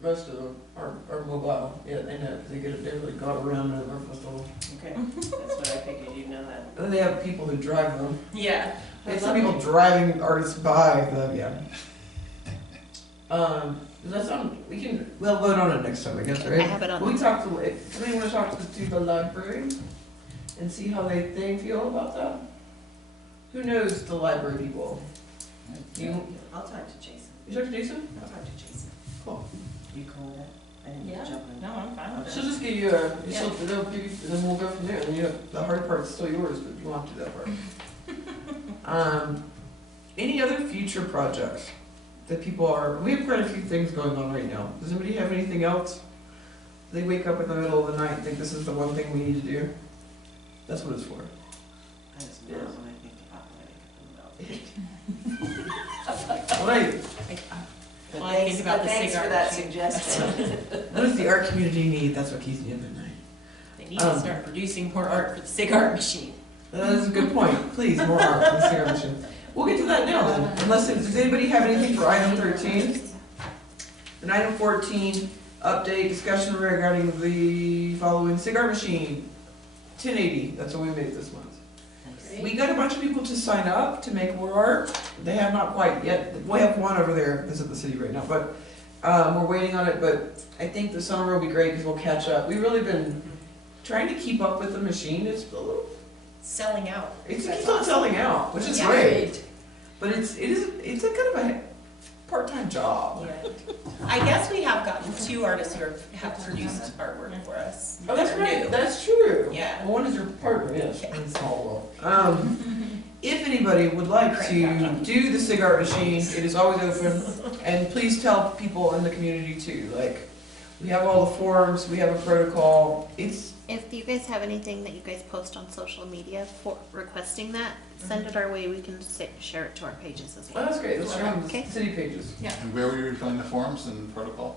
Most of them are mobile. Yeah, they know, 'cause they really got around at our festival. Okay, that's what I figured, you'd know that. And then they have people who drive them. Yeah. They have some people driving artists by, but yeah. Does that sound, we'll vote on it next time, I guess, right? I have it on Will we the- talk to, if somebody wanna talk to the library and see how they feel about that? Who knows the library people? You, I'll talk to Jason. you talk to Jason? I'll talk to Jason. Cool. You cool with that? I didn't Yeah, jump in. no, I'm fine with She'll it. just give you they'll give you, and then we'll go from there, and then the hard part's still yours, but you won't have to do that part. Any other future projects that we have quite a few things going on right now. Does anybody have anything else? They wake up in the middle of the night and think this is the one thing we need to do? That's what it's for. I just know when I think about it. What I, Well, I think about the Thanks for cigar that machine. suggestion. what does the art community need? That's what keeps me up at night. They need to start producing more art for the cigar machine. That is a good point. Please, more art for the cigar machine. We'll get to that now then, unless, does anybody have anything for item 13? And item 14, update discussion regarding the following cigar machine. 1080, that's what we made this month. We got a bunch of people to sign up to make more art. They have not quite yet. We have one over there that's at the city right now, but we're waiting on it. But I think the summer will be great because we'll catch up. We've really been trying to keep up with the machine. It's a little, Selling out. it That's keeps on awesome. selling out, which is Yeah. great. But it's a kind of a part-time job. Yeah. I guess we have gotten 2 artists who have produced artwork for us. Oh, that's that are right. new. That's true. Yeah. Well, one is your partner, yes. Yeah. In small world. If anybody would like to do the cigar machine, it is always open. And please tell people in the community too. Like, we have all the forms, we have a protocol. It's, If you guys have anything that you guys post on social media for requesting that, send it our way. We can share it to our pages as oh, well. that's great. Let's share on the Okay. city pages. And where were you filling the forms and protocol?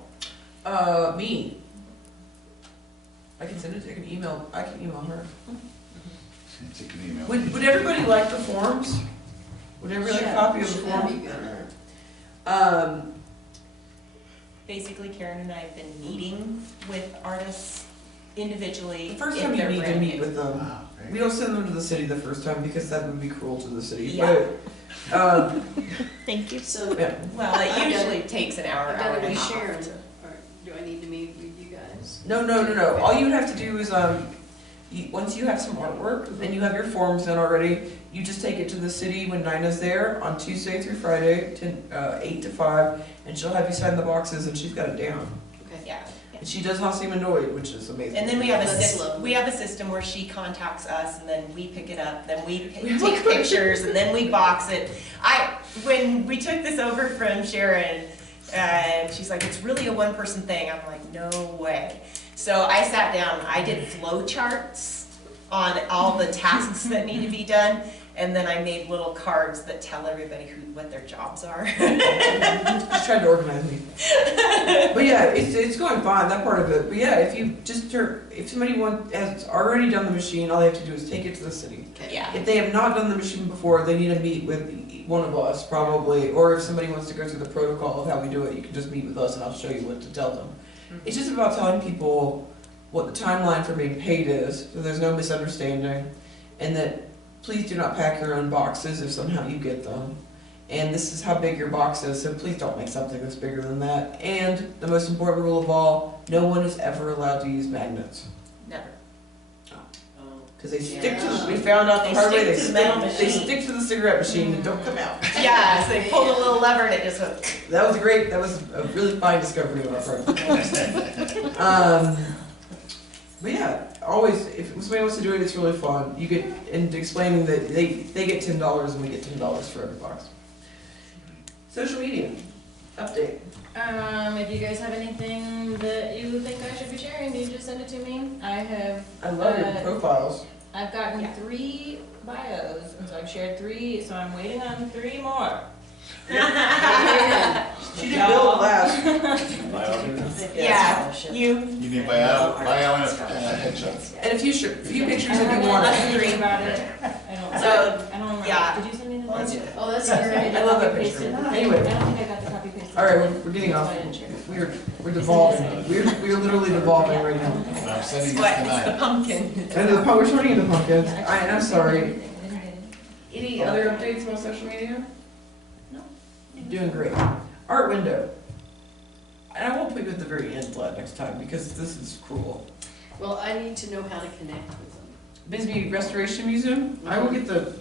Me. I can send it, I can email her. You can email. Would everybody like the forms? Would everybody like a copy of the That'd be form? good. Basically, Karen and I have been meeting with artists individually. The first if time you they're need to brand meet new. with them. Wow, very We don't send them to the city the first time because that would be cruel to the city, Yeah. but, Thank you. So, yeah. Well, it usually takes an hour, I've hour got to and a be half. Sharon, or do I need to meet with you guys? No. All you would have to do is, once you have some artwork and you have your forms done already, you just take it to the city when Nina's there on Tuesday through Friday, 8 to 5, and she'll have you sign the boxes and she's got it down. Okay. Yeah. And she does Hasimonoid, which is amazing. And then we have a That's system, lovely. we have a system where she contacts us and then we pick it up, then we We take pictures and then we box it. When we took this over from Sharon, and she's like, it's really a one-person thing. I'm like, no way. So I sat down, I did flow charts on all the tasks that need to be done, and then I made little cards that tell everybody what their jobs are. Just tried to organize me. But yeah, it's going fine, that part of it. But yeah, if somebody has already done the machine, all they have to do is take it to the city. Yeah. If they have not done the machine before, they need to meet with one of us probably, or if somebody wants to go through the protocol of how we do it, you can just meet with us and I'll show you what to tell them. It's just about telling people what the timeline for being paid is, so there's no misunderstanding, and that please do not pack your own boxes if somehow you get them. And this is how big your box is, so please don't make something that's bigger than that. And the most important rule of all, no one is ever allowed to use magnets. Never. Because they stick to, we found out the hard way, they stick to the cigarette machine and don't come out. Yes, they pulled a little lever and it just hooked. That was a really fine discovery on our part. But yeah, always, if somebody wants to do it, it's really fun. You get, and explaining that they get $10 and we get $10 for every box. Social media, update. If you guys have anything that you think I should be sharing, you just send it to me. I love your profiles. I've gotten 3 bios, and so I've shared 3, so I'm waiting on 3 more. She did build last. Yeah, you. You need bio and a headshot. And a few pictures if you want. I'm thinking about it. I don't remember. Yeah. Did you send me the? Oh, that's great. I love that picture. Anyway. I don't think I got the copy pasted. All right, we're getting off. We're devolving. We're literally devolving right now. And I'm sending What? it It's the tonight. pumpkin. And we're turning into pumpkins. I'm sorry. I didn't get it. Any other updates about social media? No. You're doing great. Art window. And I won't put you at the very end, Vlad, next time, because this is cruel. Well, I need to know how to connect with them. Bisbee Restoration Museum, I will get the,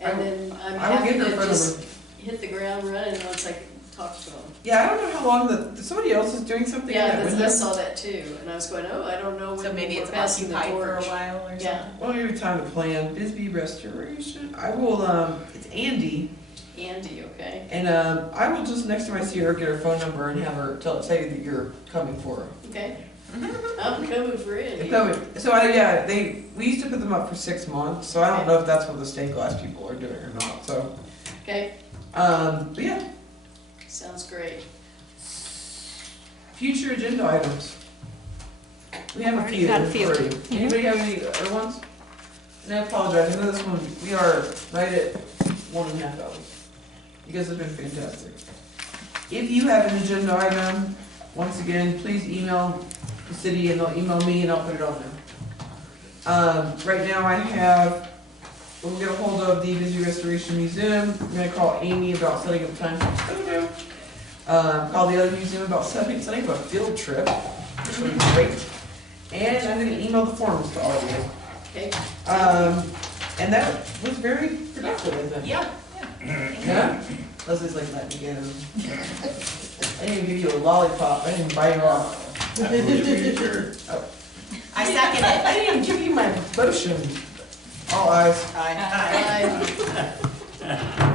And then I'm I will happy get their to phone just number. hit the ground running once I can talk to them. Yeah, I don't know how long somebody else is doing something in Yeah, that because window. I saw that too, and I was going, oh, I don't know So when maybe we're it's passing the occupied for a torch. while or something. Yeah, Well, maybe time to plan. Bisbee Restoration. I will, it's Andy. Andy, okay? And I will just, next time I see her, get her phone number and have her say that you're coming for her. Okay. I'm coming for Andy. We used to put them up for 6 months, so I don't know if that's what the stained glass people are doing or not, so. Okay, But yeah, sounds great. future agenda items. We have a Already few. got a few. already. Anybody have any other ones? And I apologize, I know this one, we are right at 1.5 hours. You guys have been fantastic. If you have an agenda item, once again, please email the city and they'll email me and I'll put it on there. Right now we'll get a hold of the Bisbee Restoration Museum. I'm gonna call Amy about setting up time for call the other museum about setting up a field trip, which would be great. And I'm gonna email the forms to all of you. Okay. And that was very productive, I think. Yeah. Yeah? Leslie's like, let me get him. I didn't even give you a lollipop, I didn't buy you off. I believe we adjourned. I second it. I didn't even give you my potion. All eyes. Aye. Bye.